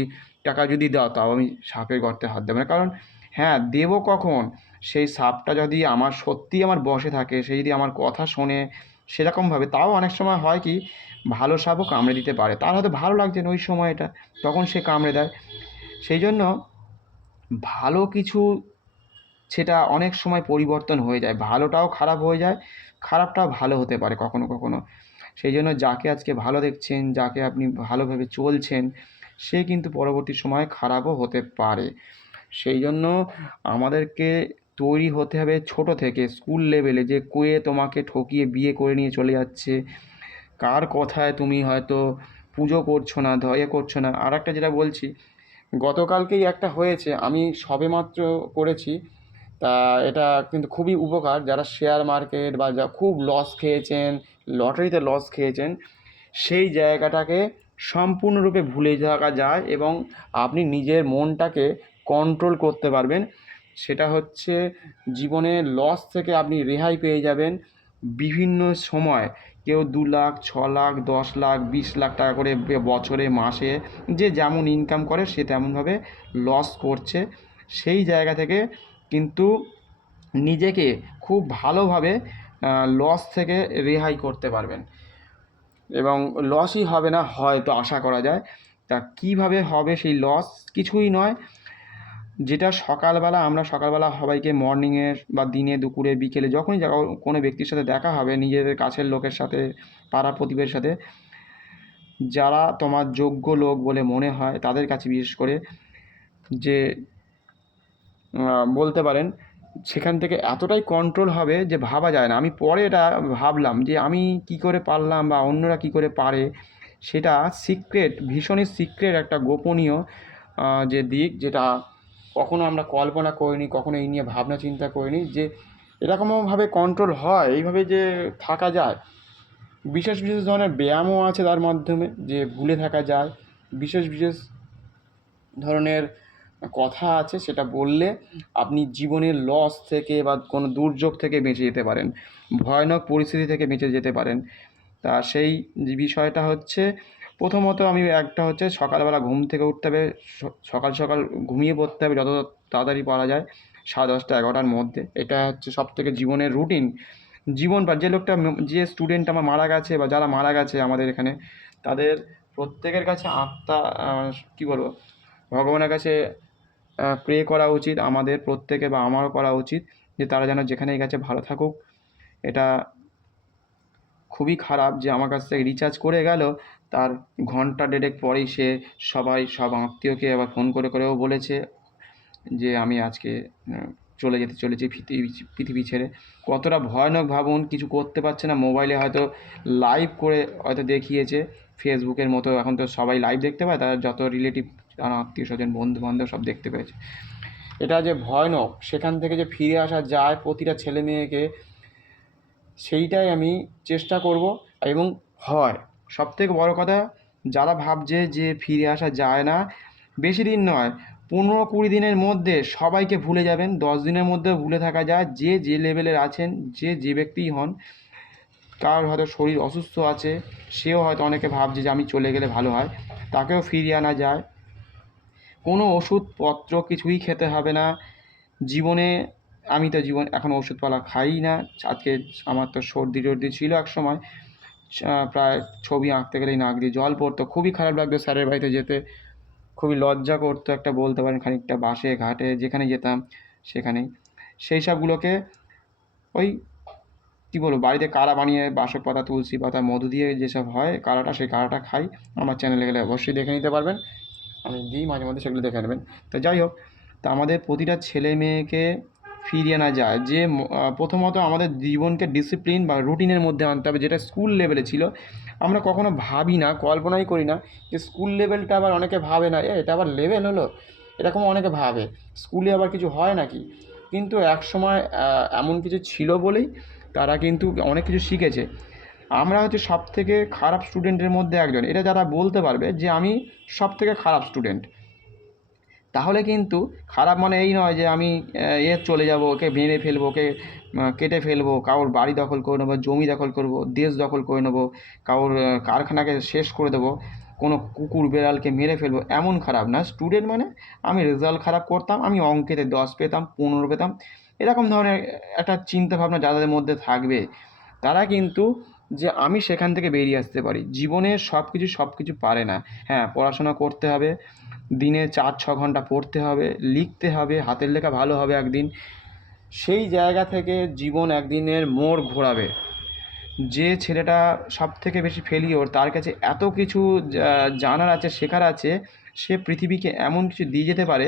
টাকা যদি দাও, তাও আমি সাপের গর্তে হাত দেবো না। কারণ হ্যাঁ, দেবো কখন? সেই সাপটা যদি আমার সত্যিই আমার বশে থাকে, সে যদি আমার কথা শোনে সেরকমভাবে, তাও অনেক সময় হয় কি, ভালো সাপও কামড়ে দিতে পারে। তার হয়তো ভালো লাগছে না ওই সময়টা, তখন সে কামড়ে দেয়। সেই জন্য ভালো কিছু সেটা অনেক সময় পরিবর্তন হয়ে যায়, ভালোটাও খারাপ হয়ে যায়, খারাপটাও ভালো হতে পারে কখনো কখনো। সেই জন্য যাকে আজকে ভালো দেখছেন, যাকে আপনি ভালোভাবে চলছেন, সে কিন্তু পরবর্তী সময়ে খারাপও হতে পারে। সেই জন্য আমাদেরকে তৈরি হতে হবে ছোট থেকে, স্কুল লেভেলে, যে কে তোমাকে ঠকিয়ে বিয়ে করে নিয়ে চলে যাচ্ছে, কার কথায় তুমি হয়তো পুজো করছো না, করছো না। আর একটা যেটা বলছি, গতকালকেই একটা হয়েছে, আমি সবেমাত্র করেছি। তা এটা কিন্তু খুবই উপকার, যারা শেয়ার মার্কেট বা যা খুব লস খেয়েছেন, লটারিতে লস খেয়েছেন, সেই জায়গাটাকে সম্পূর্ণরূপে ভুলে থাকা যায় এবং আপনি নিজের মনটাকে কন্ট্রোল করতে পারবেন। সেটা হচ্ছে জীবনে লস থেকে আপনি রেহাই পেয়ে যাবেন বিভিন্ন সময়। কেউ 2 লাখ, 6 লাখ, 10 লাখ, 20 লাখ টাকা করে বছরে, মাসে, যে যেমন ইনকাম করে সে তেমনভাবে লস করছে। সেই জায়গা থেকে কিন্তু নিজেকে খুব ভালোভাবে লস থেকে রেহাই করতে পারবেন এবং লসই হবে না হয়তো আশা করা যায়। তা কীভাবে হবে সেই লস? কিছুই নয়, যেটা সকালবেলা, আমরা সকালবেলা সবাইকে মর্নিংয়ে বা দিনে, দুপুরে, বিকেলে যখনই কোনো ব্যক্তির সাথে দেখা হবে, নিজেদের কাছের লোকের সাথে, পাড়া প্রতিবেশীর সাথে, যারা তোমার যোগ্য লোক বলে মনে হয় তাদের কাছে বিশেষ করে, যে বলতে পারেন সেখান থেকে এতটাই কন্ট্রোল হবে যে ভাবা যায় না। আমি পরে এটা ভাবলাম যে আমি কী করে পারলাম বা অন্যরা কী করে পারে, সেটা সিক্রেট, ভীষণই সিক্রেট একটা গোপনীয় যে দিক, যেটা কখনো আমরা কল্পনা করিনি, কখনো এই নিয়ে ভাবনা চিন্তা করিনি যে এরকমভাবে কন্ট্রোল হয়, এইভাবে যে থাকা যায়। বিশেষ বিশেষ ধরনের ব্যায়ামও আছে তার মাধ্যমে, যে ভুলে থাকা যায়। বিশেষ বিশেষ ধরনের কথা আছে, সেটা বললে আপনি জীবনের লস থেকে বা কোনো দুর্যোগ থেকে বেঁচে যেতে পারেন, ভয়ানক পরিস্থিতি থেকে বেঁচে যেতে পারেন। তা সেই যে বিষয়টা হচ্ছে, প্রথমত আমি একটা হচ্ছে সকালবেলা ঘুম থেকে উঠতে হবে, সকাল সকাল ঘুমিয়ে পড়তে হবে যত তাড়াতাড়ি পারা যায়, 10:30, 11টার মধ্যে। এটা হচ্ছে সবথেকে জীবনের রুটিন। জীবন বা যে লোকটা, যে স্টুডেন্ট আমার মারা গেছে বা যারা মারা গেছে আমাদের এখানে, তাদের প্রত্যেকের কাছে আত্মা, কী বলবো, ভগবানের কাছে প্রে করা উচিত আমাদের প্রত্যেকে, বা আমারও করা উচিত, যে তারা যেন যেখানেই গেছে ভালো থাকুক। এটা খুবই খারাপ যে আমার কাছ থেকে রিচার্জ করে গেল, তার ঘন্টা দেড়েক পরেই সে সব আত্মীয়কে আবার ফোন করে করেও বলেছে যে আমি আজকে চলে যেতে চলেছি পৃথিবী ছেড়ে। কতটা ভয়ানক ভাবুন, কিছু করতে পারছে না, মোবাইলে হয়তো লাইভ করে হয়তো দেখিয়েছে, ফেসবুকের মতো এখন তো সবাই লাইভ দেখতে পায়, তার যত রিলেটিভ, তার আত্মীয় স্বজন, বন্ধু বান্ধব সব দেখতে পেয়েছে। এটা যে ভয়ানক, সেখান থেকে যে ফিরে আসা যায় প্রতিটা ছেলে মেয়েকে, সেইটাই আমি চেষ্টা করব। এবং হয়, সবথেকে বড় কথা, যারা ভাবছে যে ফিরে আসা যায় না, বেশি দিন নয়, 15-20 দিনের মধ্যে সবাইকে ভুলে যাবেন। 10 দিনের মধ্যেও ভুলে থাকা যায়, যে যে লেভেলের আছেন, যে ব্যক্তিই হন। কার হয়তো শরীর অসুস্থ আছে, সেও হয়তো অনেকে ভাবছে যে আমি চলে গেলে ভালো হয়, তাকেও ফিরিয়ে আনা যায়। কোনো ওষুধপত্র কিছুই খেতে হবে না জীবনে। আমি তো এখন ওষুধপালা খাই না। আজকে আমার তো সর্দি টর্দি ছিল এক সময়, প্রায় ছবি আঁকতে গেলেই নাক দিয়ে জল পড়তো, খুবই খারাপ লাগতো স্যারের বাড়িতে যেতে, খুবই লজ্জা করতো একটা, বলতে পারেন খানিকটা, বাসে ঘাটে যেখানে যেতাম সেখানেই। সেই সবগুলোকে ওই কী বলবো, বাড়িতে কাড়া বানিয়ে বাসক পাতা, তুলসী পাতা, মধু দিয়ে যেসব হয় কাড়াটা, সেই কাড়াটা খাই। আমার চ্যানেলে গেলে অবশ্যই দেখে নিতে পারবেন, আমি দিই মাঝে মধ্যে, সেগুলো দেখে নেবেন। তো যাই হোক, তা আমাদের প্রতিটা ছেলে মেয়েকে ফিরিয়ে আনা যায় যে প্রথমত আমাদের জীবনকে ডিসিপ্লিন বা রুটিনের মধ্যে আনতে হবে, যেটা স্কুল লেভেলে ছিল। আমরা কখনো ভাবি না, কল্পনাই করি না যে স্কুল লেভেলটা আবার, অনেকে ভাবে না এটা আবার লেভেল হলো, এরকম অনেকে ভাবে স্কুলে আবার কিছু হয় নাকি। কিন্তু এক সময় এমন কিছু ছিল বলেই তারা কিন্তু অনেক কিছু শিখেছে। আমরা হচ্ছে সবথেকে খারাপ স্টুডেন্টের মধ্যে একজন, এটা যারা বলতে পারবে যে আমি সবথেকে খারাপ স্টুডেন্ট, তাহলে কিন্তু খারাপ মানে এই নয় যে আমি চলে যাব, ওকে মেরে ফেলবো, ওকে কেটে ফেলবো, কারোর বাড়ি দখল করে নেবো, জমি দখল করবো, দেশ দখল করে নেবো, কারোর কারখানাকে শেষ করে দেবো, কোনো কুকুর বেড়ালকে মেরে ফেলবো, এমন খারাপ না। স্টুডেন্ট মানে আমি রেজাল্ট খারাপ করতাম, আমি অঙ্কেতে 10 পেতাম, 15 পেতাম, এরকম ধরনের একটা চিন্তাভাবনা যাদের মধ্যে থাকবে, তারা কিন্তু যে আমি সেখান থেকে বেরিয়ে আসতে পারি। জীবনের সব কিছু পারে না। হ্যাঁ, পড়াশোনা করতে হবে, দিনে 4-6 ঘন্টা পড়তে হবে, লিখতে হবে, হাতের লেখা ভালো হবে একদিন, সেই জায়গা থেকে জীবন একদিনের মোড় ঘোরাবে। যে ছেলেটা সবথেকে বেশি ফেলিওর, তার কাছে এত কিছু জানার আছে, শেখার আছে, সে পৃথিবীকে এমন কিছু দিয়ে যেতে পারে,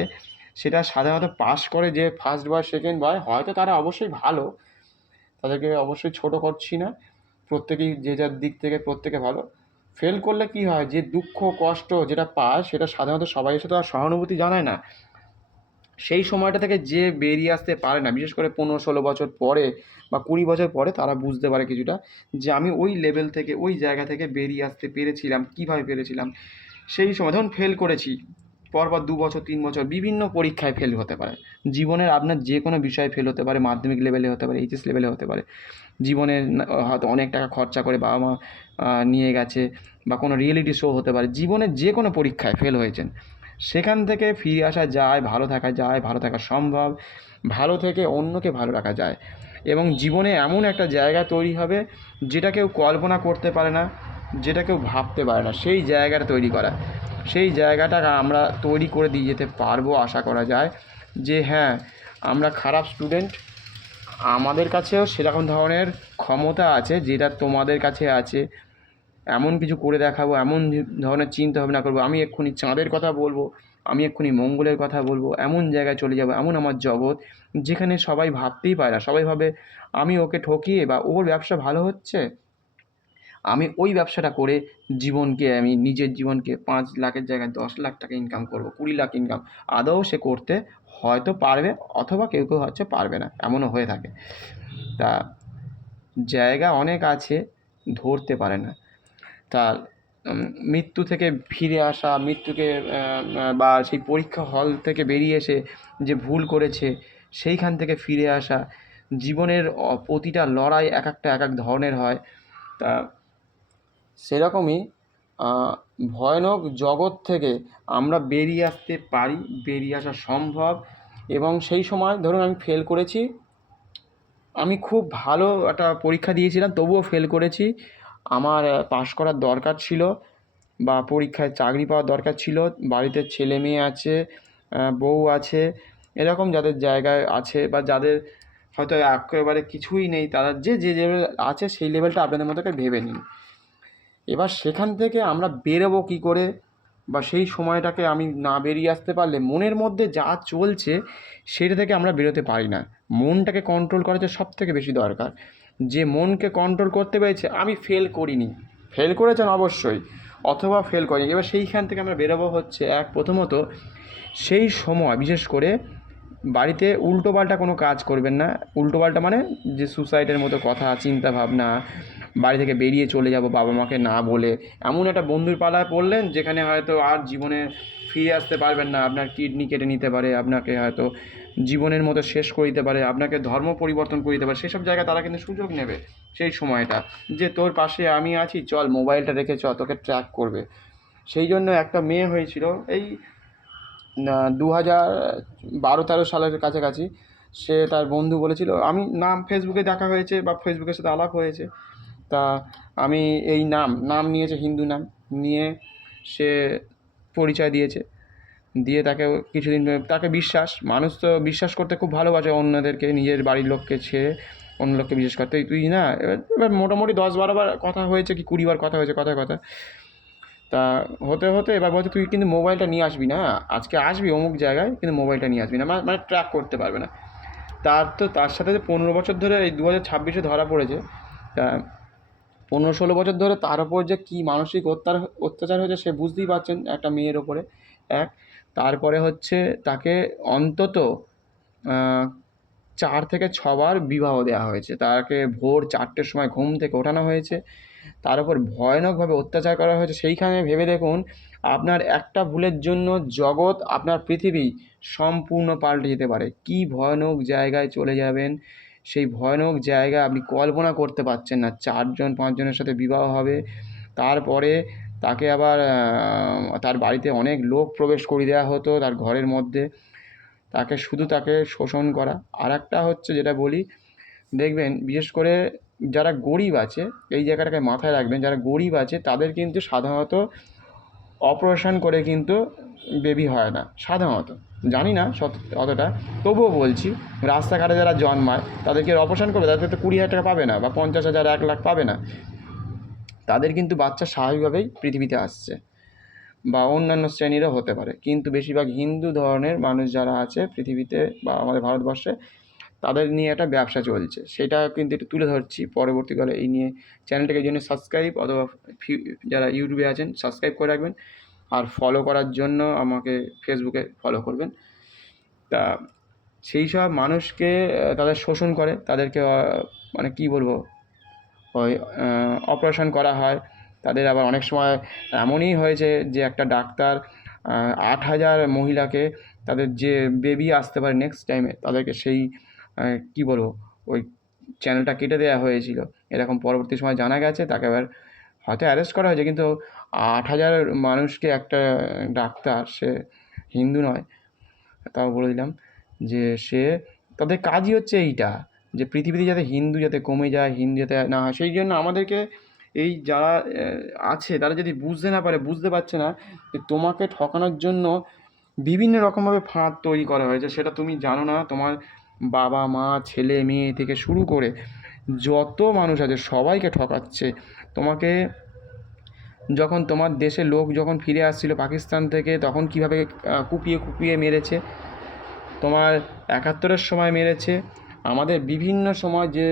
সেটা সাধারণত পাস করে যে ফার্স্ট বয়, সেকেন্ড বয়, হয়তো তারা অবশ্যই ভালো, তাদেরকে অবশ্যই ছোট করছি না, প্রত্যেকেই যে যার দিক থেকে প্রত্যেকে ভালো। ফেল করলে কি হয়, যে দুঃখ কষ্ট যেটা পায় সেটা সাধারণত সবাই এসে তো আর সহানুভূতি জানায় না। সেই সময়টা থেকে যে বেরিয়ে আসতে পারে না, বিশেষ করে 15-16 বছর পরে বা 20 বছর পরে, তারা বুঝতে পারে কিছুটা যে আমি ওই লেভেল থেকে, ওই জায়গা থেকে বেরিয়ে আসতে পেরেছিলাম, কীভাবে পেরেছিলাম। সেই সময় ধরুন ফেল করেছি, পরপর 2 বছর 3 বছর বিভিন্ন পরীক্ষায় ফেল হতে পারে। জীবনের আপনার যে কোনো বিষয়ে ফেল হতে পারে, মাধ্যমিক লেভেলে হতে পারে, এইচএস লেভেলে হতে পারে। জীবনে হয়তো অনেক টাকা খরচা করে বাবা মা নিয়ে গেছে, বা কোনো রিয়েলিটি শো হতে পারে, জীবনের যে কোনো পরীক্ষায় ফেল হয়েছেন, সেখান থেকে ফিরে আসা যায়, ভালো থাকা যায়, ভালো থাকা সম্ভব, ভালো থেকে অন্যকে ভালো রাখা যায়, এবং জীবনে এমন একটা জায়গা তৈরি হবে যেটা কেউ কল্পনা করতে পারে না, যেটা কেউ ভাবতে পারে না, সেই জায়গাটা তৈরি করা, সেই জায়গাটা আমরা তৈরি করে দিয়ে যেতে পারবো আশা করা যায়। যে হ্যাঁ, আমরা খারাপ স্টুডেন্ট, আমাদের কাছেও সেরকম ধরনের ক্ষমতা আছে যেটা তোমাদের কাছে আছে, এমন কিছু করে দেখাবো, এমন ধরনের চিন্তা ভাবনা করবো, আমি এক্ষুনি চাঁদের কথা বলবো, আমি এক্ষুনি মঙ্গলের কথা বলবো, এমন জায়গায় চলে যাবো, এমন আমার জগৎ যেখানে সবাই ভাবতেই পারে না। সবাই ভাবে আমি ওকে ঠকিয়ে, বা ওর ব্যবসা ভালো হচ্ছে, আমি ওই ব্যবসাটা করে জীবনকে, আমি নিজের জীবনকে 5 লাখের জায়গায় 10 লাখ টাকা ইনকাম করবো, 20 লাখ ইনকাম। আদৌ সে করতে হয়তো পারবে, অথবা কেউ কেউ হচ্ছে পারবে না, এমনও হয়ে থাকে। তা জায়গা অনেক আছে, ধরতে পারে না। তার মৃত্যু থেকে ফিরে আসা, মৃত্যুকে বা সেই পরীক্ষা হল থেকে বেরিয়ে এসে যে ভুল করেছে সেইখান থেকে ফিরে আসা, জীবনের প্রতিটা লড়াই এক একটা এক এক ধরনের হয়। তা সেরকমই ভয়ানক জগৎ থেকে আমরা বেরিয়ে আসতে পারি, বেরিয়ে আসা সম্ভব। এবং সেই সময় ধরুন আমি ফেল করেছি, আমি খুব ভালো একটা পরীক্ষা দিয়েছিলাম, তবুও ফেল করেছি, আমার পাশ করার দরকার ছিল, বা পরীক্ষায় চাকরি পাওয়ার দরকার ছিল, বাড়িতে ছেলে মেয়ে আছে, বউ আছে, এরকম যাদের জায়গায় আছে, বা যাদের হয়তো একেবারে কিছুই নেই, তারা যে যে লেভেল আছে সেই লেভেলটা আপনাদের মতো করে ভেবে নিন। এবার সেখান থেকে আমরা বেরোবো কী করে, বা সেই সময়টাকে আমি না বেরিয়ে আসতে পারলে মনের মধ্যে যা চলছে সেটা থেকে আমরা বেরোতে পারি না। মনটাকে কন্ট্রোল করাটা সবথেকে বেশি দরকার। যে মনকে কন্ট্রোল করতে পেরেছে, আমি ফেল করিনি, ফেল করেছেন অবশ্যই, অথবা ফেল করিনি, এবার সেইখান থেকে আমরা বেরোবো হচ্ছে প্রথমত সেই সময় বিশেষ করে বাড়িতে উল্টোপাল্টা কোনো কাজ করবেন না। উল্টোপাল্টা মানে যে সুসাইডের মতো কথা, চিন্তা ভাবনা, বাড়ি থেকে বেরিয়ে চলে যাব বাবা মাকে না বলে, এমন একটা বন্ধুর পাল্লায় পড়লেন যেখানে হয়তো আর জীবনে ফিরে আসতে পারবেন না, আপনার কিডনি কেটে নিতে পারে, আপনাকে হয়তো জীবনের মতো শেষ করে দিতে পারে, আপনাকে ধর্ম পরিবর্তন করে দিতে পারে, সেসব জায়গায় তারা কিন্তু সুযোগ নেবে সেই সময়টা, যে তোর পাশে আমি আছি, চল মোবাইলটা রেখে চল, তোকে ট্র্যাক করবে। সেই জন্য একটা মেয়ে হয়েছিল এই 2012-13 সালের কাছাকাছি, সে তার বন্ধু বলেছিল, আমি নাম ফেসবুকে দেখা হয়েছে বা ফেসবুকের সাথে আলাপ হয়েছে, তা আমি এই নাম নিয়েছে, হিন্দু নাম নিয়ে সে পরিচয় দিয়েছে, দিয়ে তাকে কিছুদিন তাকে মানুষ তো বিশ্বাস করতে খুব ভালোবাসে অন্যদেরকে, নিজের বাড়ির লোককে ছেড়ে অন্য লোককে বিশ্বাস করতে, তুই না, এবার মোটামুটি 10-12 বার কথা হয়েছে, কি 20 বার কথা হয়েছে, কথা কথা। তা হতে হতে এবার বলছে তুই কিন্তু মোবাইলটা নিয়ে আসবি না, আজকে আসবি অমুক জায়গায়, কিন্তু মোবাইলটা নিয়ে আসবি না, মানে ট্র্যাক করতে পারবে না। তার সাথে যে 15 বছর ধরে এই 2026-এ ধরা পড়েছে, তা 15-16 বছর ধরে তার ওপর যে কী মানসিক অত্যাচার হয়েছে সে বুঝতেই পারছেন একটা মেয়ের ওপরে। তারপরে হচ্ছে তাকে অন্তত 4 থেকে 6 বার বিবাহ দেওয়া হয়েছে। তাকে ভোর 4টের সময় ঘুম থেকে ওঠানো হয়েছে, তার উপর ভয়ানকভাবে অত্যাচার করা হয়েছে। সেইখানে ভেবে দেখুন, আপনার একটা ভুলের জন্য জগৎ, আপনার পৃথিবী সম্পূর্ণ পাল্টে যেতে পারে। কী ভয়ানক জায়গায় চলে যাবেন, সেই ভয়ানক জায়গা আপনি কল্পনা করতে পারছেন না। 4 জন 5 জনের সাথে বিবাহ হবে, তারপরে তাকে আবার তার বাড়িতে অনেক লোক প্রবেশ করিয়ে দেওয়া হতো তার ঘরের মধ্যে, তাকে শোষণ করা। আর একটা হচ্ছে যেটা বলি, দেখবেন বিশেষ করে যারা গরিব আছে, এই জায়গাটাকে মাথায় রাখবেন, যারা গরিব আছে তাদের কিন্তু সাধারণত অপারেশন করে কিন্তু বেবি হয় না সাধারণত, জানি না অতটা, তবুও বলছি। রাস্তাঘাটে যারা জন্মায় তাদেরকে অপারেশন করবে, তাদের তো 20,000 টাকা পাবে না, বা 50,000, 1 লাখ পাবে না। তাদের কিন্তু বাচ্চা স্বাভাবিকভাবেই পৃথিবীতে আসছে, বা অন্যান্য শ্রেণীরও হতে পারে। কিন্তু বেশিরভাগ হিন্দু ধরনের মানুষ যারা আছে পৃথিবীতে বা আমাদের ভারতবর্ষে, তাদের নিয়ে একটা ব্যবসা চলছে। সেটা কিন্তু একটু তুলে ধরছি পরবর্তীকালে এই নিয়ে। চ্যানেলটাকে এই জন্য সাবস্ক্রাইব, অথবা যারা ইউটিউবে আছেন সাবস্ক্রাইব করে রাখবেন, আর ফলো করার জন্য আমাকে ফেসবুকে ফলো করবেন। তা সেই সব মানুষকে তাদের শোষণ করে, তাদেরকে মানে কী বলবো, ওই অপারেশন করা হয়। তাদের আবার অনেক সময় এমনই হয়েছে যে একটা ডাক্তার 8,000 মহিলাকে, তাদের যে বেবি আসতে পারে নেক্সট টাইমে, তাদেরকে সেই কী বলবো, ওই চ্যানেলটা কেটে দেওয়া হয়েছিল। এরকম পরবর্তী সময় জানা গেছে, তাকে আবার হয়তো অ্যারেস্ট করা হয়েছে, কিন্তু 8,000 মানুষকে একটা ডাক্তার, সে হিন্দু নয়, তাও বলে দিলাম, যে সে, তাদের কাজই হচ্ছে এইটা, যে পৃথিবীতে যাতে হিন্দু যাতে কমে যায়, হিন্দু যাতে না হয়। সেই জন্য আমাদেরকে এই যারা আছে, তারা যদি বুঝতে পারছে না যে তোমাকে ঠকানোর জন্য বিভিন্ন রকমভাবে ফাঁদ তৈরি করা হয়েছে। সেটা তুমি জানো না। তোমার বাবা মা, ছেলে মেয়ে থেকে শুরু করে যত মানুষ আছে সবাইকে ঠকাচ্ছে। তোমাকে যখন তোমার দেশের লোক যখন ফিরে আসছিল পাকিস্তান থেকে, তখন কীভাবে কুপিয়ে মেরেছে, তোমার 71-এর সময় মেরেছে, আমাদের বিভিন্ন সময় যে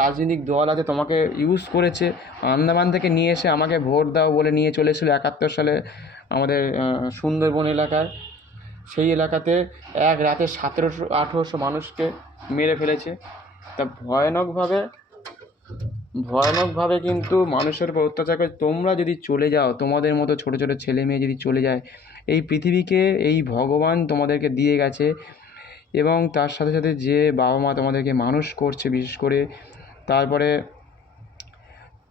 রাজনৈতিক দল আছে তোমাকে ইউজ করেছে। আন্দামান থেকে নিয়ে এসে আমাকে ভোট দাও বলে নিয়ে চলেছিল 71 সালে আমাদের সুন্দরবন এলাকায়। সেই এলাকাতে এক রাতে 1700-1800 মানুষকে মেরে ফেলেছে। তা ভয়ানকভাবে কিন্তু মানুষের উপর অত্যাচার করে। তোমরা যদি চলে যাও, তোমাদের মতো ছোটো ছোটো ছেলে মেয়ে যদি চলে যায়, এই পৃথিবীকে এই ভগবান তোমাদেরকে দিয়ে গেছে, এবং তার সাথে সাথে যে বাবা মা তোমাদেরকে মানুষ করছে, বিশেষ করে, তারপরে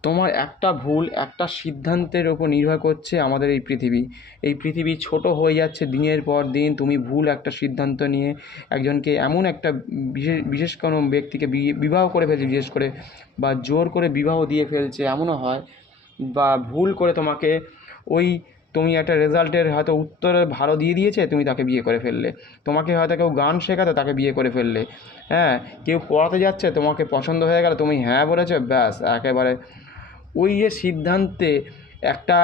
তোমার একটা ভুল, একটা সিদ্ধান্তের ওপর নির্ভর করছে আমাদের এই পৃথিবী ছোট হয়ে যাচ্ছে দিনের পর দিন। তুমি ভুল একটা সিদ্ধান্ত নিয়ে একজনকে, এমন একটা বিশেষ কোনো ব্যক্তিকে বিবাহ করে ফেলছে, বিশেষ করে, বা জোর করে বিবাহ দিয়ে ফেলছে, এমনও হয়। বা ভুল করে তোমাকে তুমি একটা রেজাল্টের হয়তো উত্তরে ভালো দিয়ে দিয়েছে, তুমি তাকে বিয়ে করে ফেললে। তোমাকে হয়তো কেউ গান শেখাতো, তাকে বিয়ে করে ফেললে। হ্যাঁ, কেউ পড়াতে যাচ্ছে, তোমাকে পছন্দ হয়ে গেল, তুমি হ্যাঁ বলেছো, ব্যাস একেবারে ওই যে সিদ্ধান্তে, একটা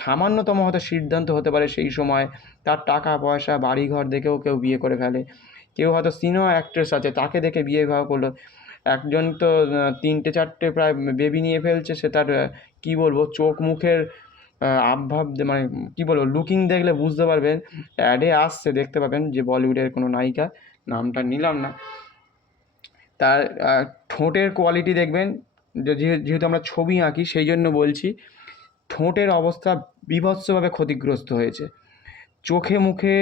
সামান্যতম হয়তো সিদ্ধান্ত হতে পারে সেই সময়, তার টাকা পয়সা বাড়িঘর দেখেও কেউ বিয়ে করে ফেলে। কেউ হয়তো সিনেমা অ্যাক্ট্রেস আছে, তাকে দেখে বিবাহ করলো। একজন তো 3-4টে প্রায় বেবি নিয়ে ফেলছে, সে তার কী বলবো, চোখ মুখের আবভাব, মানে কী বলবো, লুকিং দেখলে বুঝতে পারবেন। অ্যাডে আসছে, দেখতে পাবেন, যে বলিউডের কোনো নায়িকা, নামটা নিলাম না, তার ঠোঁটের কোয়ালিটি দেখবেন। যেহেতু আমরা ছবি আঁকি সেই জন্য বলছি, ঠোঁটের অবস্থা বীভৎসভাবে ক্ষতিগ্রস্ত হয়েছে। চোখে মুখে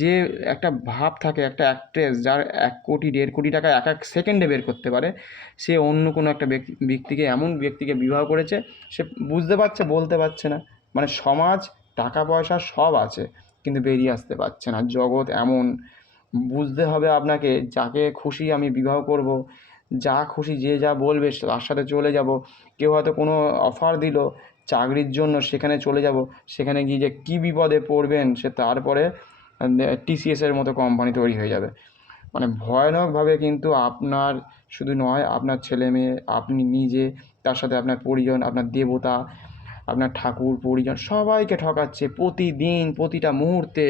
যে একটা ভাব থাকে, একটা অ্যাক্ট্রেস যার 1 কোটি 1.5 কোটি টাকা এক এক সেকেন্ডে বের করতে পারে, সে অন্য কোনো একটা এমন ব্যক্তিকে বিবাহ করেছে, সে বুঝতে পারছে, বলতে পারছে না। মানে সমাজ, টাকা পয়সা সব আছে, কিন্তু বেরিয়ে আসতে পারছে না। জগৎ এমন, বুঝতে হবে আপনাকে, যাকে খুশি আমি বিবাহ করব, যা খুশি যে যা বলবে তার সাথে চলে যাব। কেউ হয়তো কোনো অফার দিল চাকরির জন্য, সেখানে চলে যাব। সেখানে গিয়ে যে কী বিপদে পড়বেন, সে তারপরে TCSের মতো কোম্পানি তৈরি হয়ে যাবে। মানে ভয়ানকভাবে কিন্তু আপনার শুধু নয়, আপনার ছেলে মেয়ে, আপনি নিজে, তার সাথে আপনার পরিজন, আপনার দেবতা, আপনার ঠাকুর পরিজন, সবাইকে ঠকাচ্ছে প্রতিদিন, প্রতিটা মুহূর্তে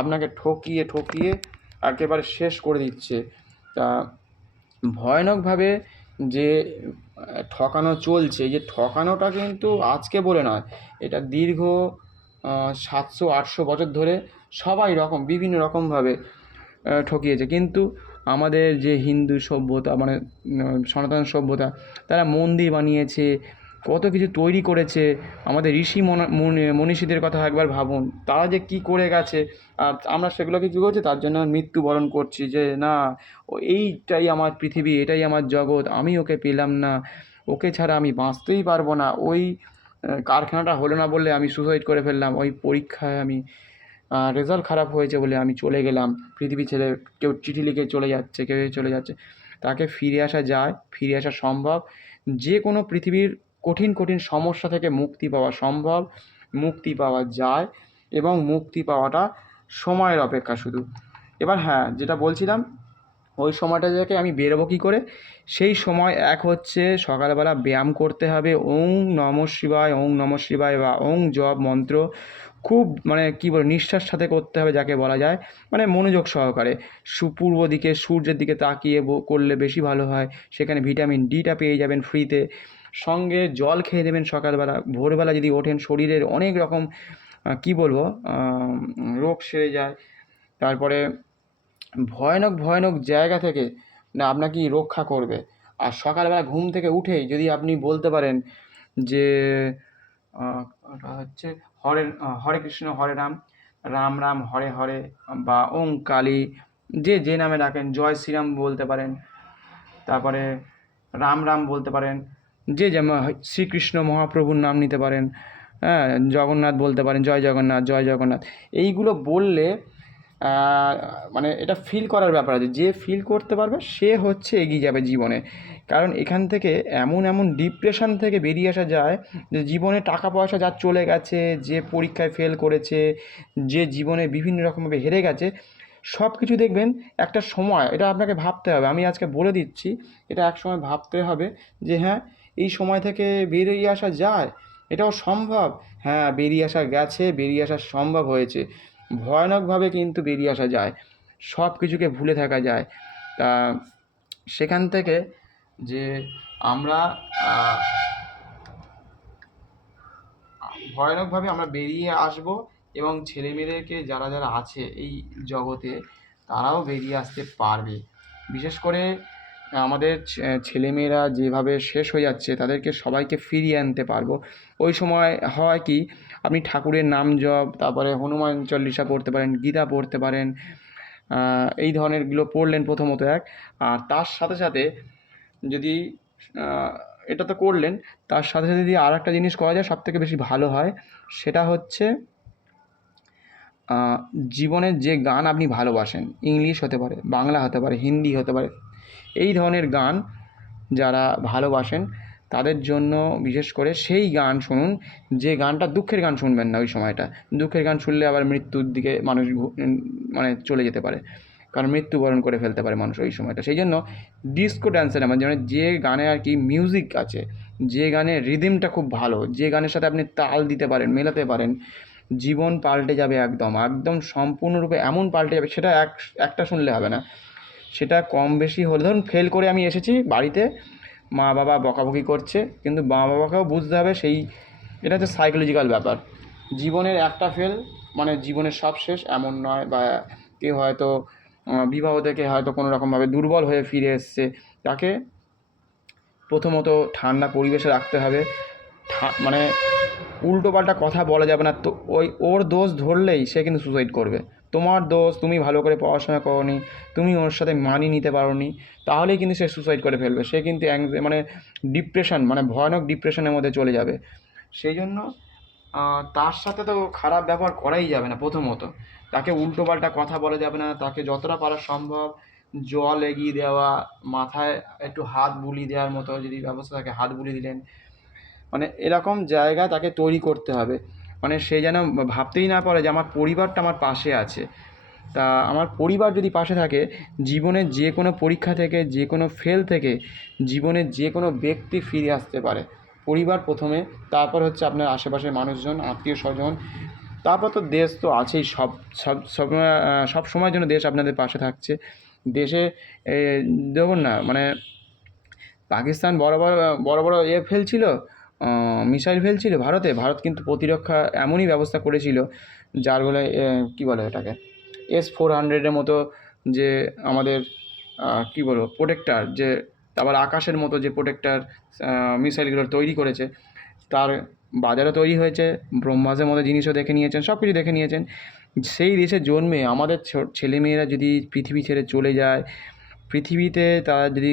আপনাকে ঠকিয়ে ঠকিয়ে একেবারে শেষ করে দিচ্ছে। তা ভয়ানকভাবে যে ঠকানো চলছে, এই যে ঠকানোটা কিন্তু আজকে বলে নয়, এটা দীর্ঘ 700-800 বছর ধরে সবাই বিভিন্ন রকমভাবে ঠকিয়েছে। কিন্তু আমাদের যে হিন্দু সভ্যতা মানে সনাতন সভ্যতা, তারা মন্দির বানিয়েছে, কত কিছু তৈরি করেছে। আমাদের ঋষি মনীষীদের কথা একবার ভাবুন, তারা যে কী করে গেছে, আর আমরা সেগুলোকে কী করছি, তার জন্য মৃত্যুবরণ করছি যে না, এইটাই আমার পৃথিবী, এটাই আমার জগৎ, আমি ওকে পেলাম না, ওকে ছাড়া আমি বাঁচতেই পারবো না, ওই কারখানাটা হলো না বলে আমি সুসাইড করে ফেললাম, ওই পরীক্ষায় আমি রেজাল্ট খারাপ হয়েছে বলে আমি চলে গেলাম পৃথিবী ছেড়ে। কেউ চিঠি লিখে চলে যাচ্ছে, কেউ চলে যাচ্ছে। তাকে ফিরে আসা যায়, ফিরে আসা সম্ভব। যে কোনো পৃথিবীর কঠিন কঠিন সমস্যা থেকে মুক্তি পাওয়া সম্ভব, মুক্তি পাওয়া যায়, এবং মুক্তি পাওয়াটা সময়ের অপেক্ষা শুধু। এবার হ্যাঁ, যেটা বলছিলাম, ওই সময়টা থেকে আমি বেরোবো কী করে? সেই সময় এক হচ্ছে সকালবেলা ব্যায়াম করতে হবে, ওং নমঃ শিবায়, ওং নমঃ শিবায় বা ওং জপ মন্ত্র খুব মানে কী বলে নিষ্ঠার সাথে করতে হবে, যাকে বলা যায় মানে মনোযোগ সহকারে। পূর্ব দিকে সূর্যের দিকে তাকিয়ে করলে বেশি ভালো হয়, সেখানে ভিটামিন ডিটা পেয়ে যাবেন ফ্রিতে। সঙ্গে জল খেয়ে নেবেন সকালবেলা। ভোরবেলা যদি ওঠেন, শরীরের অনেক রকম কী বলবো রোগ সেরে যায়। তারপরে ভয়ানক ভয়ানক জায়গা থেকে না আপনাকে রক্ষা করবে। আর সকালবেলা ঘুম থেকে উঠেই যদি আপনি বলতে পারেন যে ওটা হচ্ছে হরে কৃষ্ণ হরে রাম, রাম রাম হরে হরে, বা ওং কালী, যে নামে ডাকেন, জয় শ্রীরাম বলতে পারেন, তারপরে রাম রাম বলতে পারেন, যে যেমন শ্রীকৃষ্ণ মহাপ্রভুর নাম নিতে পারেন, হ্যাঁ, জগন্নাথ বলতে পারেন, জয় জগন্নাথ জয় জগন্নাথ। এইগুলো বললে মানে এটা ফিল করার ব্যাপার আছে, যে ফিল করতে পারবে সে হচ্ছে এগিয়ে যাবে জীবনে। কারণ এখান থেকে এমন এমন ডিপ্রেশন থেকে বেরিয়ে আসা যায় যে জীবনে টাকা পয়সা যার চলে গেছে, যে পরীক্ষায় ফেল করেছে, যে জীবনে বিভিন্ন রকমভাবে হেরে গেছে, সব কিছু দেখবেন একটা সময়, এটা আপনাকে ভাবতে হবে, আমি আজকে বলে দিচ্ছি, এটা এক সময় ভাবতে হবে যে হ্যাঁ, এই সময় থেকে বেরিয়ে আসা যায়, এটাও সম্ভব। হ্যাঁ, বেরিয়ে আসা গেছে, বেরিয়ে আসা সম্ভব হয়েছে, ভয়ানকভাবে কিন্তু বেরিয়ে আসা যায়, সব কিছুকে ভুলে থাকা যায়। তা সেখান থেকে যে আমরা ভয়ানকভাবে আমরা বেরিয়ে আসব, এবং ছেলেমেয়েদেরকে যারা যারা আছে এই জগতে তারাও বেরিয়ে আসতে পারবে। বিশেষ করে আমাদের ছেলেমেয়েরা যেভাবে শেষ হয়ে যাচ্ছে, তাদেরকে সবাইকে ফিরিয়ে আনতে পারবো। ওই সময় হয় কি, আপনি ঠাকুরের নাম জপ, তারপরে হনুমান চল্লিশা পড়তে পারেন, গীতা পড়তে পারেন, এই ধরনেরগুলো পড়লেন প্রথমত এক। আর তার সাথে সাথে যদি এটা তো করলেন, তার সাথে সাথে যদি আর একটা জিনিস করা যায় সবথেকে বেশি ভালো হয়, সেটা হচ্ছে জীবনের যে গান আপনি ভালোবাসেন, ইংলিশ হতে পারে, বাংলা হতে পারে, হিন্দি হতে পারে, এই ধরনের গান যারা ভালোবাসেন তাদের জন্য বিশেষ করে সেই গান শুনুন, যে গানটা দুঃখের গান শুনবেন না ওই সময়টা। দুঃখের গান শুনলে আবার মৃত্যুর দিকে মানুষ মানে চলে যেতে পারে, কারণ মৃত্যুবরণ করে ফেলতে পারে মানুষ ওই সময়টা। সেই জন্য ডিস্কো ড্যান্সের আমার যেমন যে গানে আর কি মিউজিক আছে, যে গানের রিদমটা খুব ভালো, যে গানের সাথে আপনি তাল দিতে পারেন, মেলাতে পারেন, জীবন পাল্টে যাবে একদম একদম সম্পূর্ণরূপে, এমন পাল্টে যাবে, সেটা একটা শুনলে হবে না, সেটা কম বেশি হলে, ধরুন ফেল করে আমি এসেছি বাড়িতে, মা বাবা বকাবকি করছে, কিন্তু মা বাবাকেও বুঝতে হবে সেই, এটা হচ্ছে সাইকোলজিক্যাল ব্যাপার। জীবনের একটা ফেল মানে জীবনের সব শেষ এমন নয়। বা কেউ হয়তো বিবাহ থেকে হয়তো কোনো রকমভাবে দুর্বল হয়ে ফিরে এসছে, তাকে প্রথমত ঠান্ডা পরিবেশে রাখতে হবে। মানে উল্টোপাল্টা কথা বলা যাবে না, তো ওর দোষ ধরলেই সে কিন্তু সুসাইড করবে। তোমার দোষ, তুমি ভালো করে পড়াশোনা করোনি, তুমি ওর সাথে মানিয়ে নিতে পারোনি, তাহলেই কিন্তু সে সুসাইড করে ফেলবে। সে কিন্তু মানে ডিপ্রেশন, মানে ভয়ানক ডিপ্রেশনের মধ্যে চলে যাবে। সেই জন্য তার সাথে তো খারাপ ব্যবহার করাই যাবে না প্রথমত, তাকে উল্টোপাল্টা কথা বলা যাবে না, তাকে যতটা পারা সম্ভব জল এগিয়ে দেওয়া, মাথায় একটু হাত বুলিয়ে দেওয়ার মতো যদি ব্যবস্থা থাকে হাত বুলিয়ে দিলেন, মানে এরকম জায়গা তাকে তৈরি করতে হবে। মানে সে যেন ভাবতেই না পারে যে আমার পরিবারটা আমার পাশে আছে। তা আমার পরিবার যদি পাশে থাকে, জীবনের যে কোনো পরীক্ষা থেকে, যে কোনো ফেল থেকে, জীবনের যে কোনো ব্যক্তি ফিরে আসতে পারে। পরিবার প্রথমে, তারপর হচ্ছে আপনার আশেপাশের মানুষজন, আত্মীয় স্বজন, তারপর তো দেশ তো আছেই। সব সময়ের জন্য দেশ আপনাদের পাশে থাকছে। দেশে দেখুন না, মানে পাকিস্তান বড় বড় ফেলছিল, মিসাইল ফেলছিল ভারত কিন্তু প্রতিরক্ষা এমনই ব্যবস্থা করেছিল, যার বলে কী বলে এটাকে, S-400 মতো, যে আমাদের কী বলবো প্রোটেক্টর, যে আবার আকাশের মতো যে প্রোটেক্টর মিসাইলগুলো তৈরি করেছে, তার বাজারও তৈরি হয়েছে, ব্রহ্মাসের মতো জিনিসও দেখে নিয়েছেন, সব কিছু দেখে নিয়েছেন। সেই দেশে জন্মে আমাদের ছেলেমেয়েরা যদি পৃথিবী ছেড়ে চলে যায়, পৃথিবীতে তারা যদি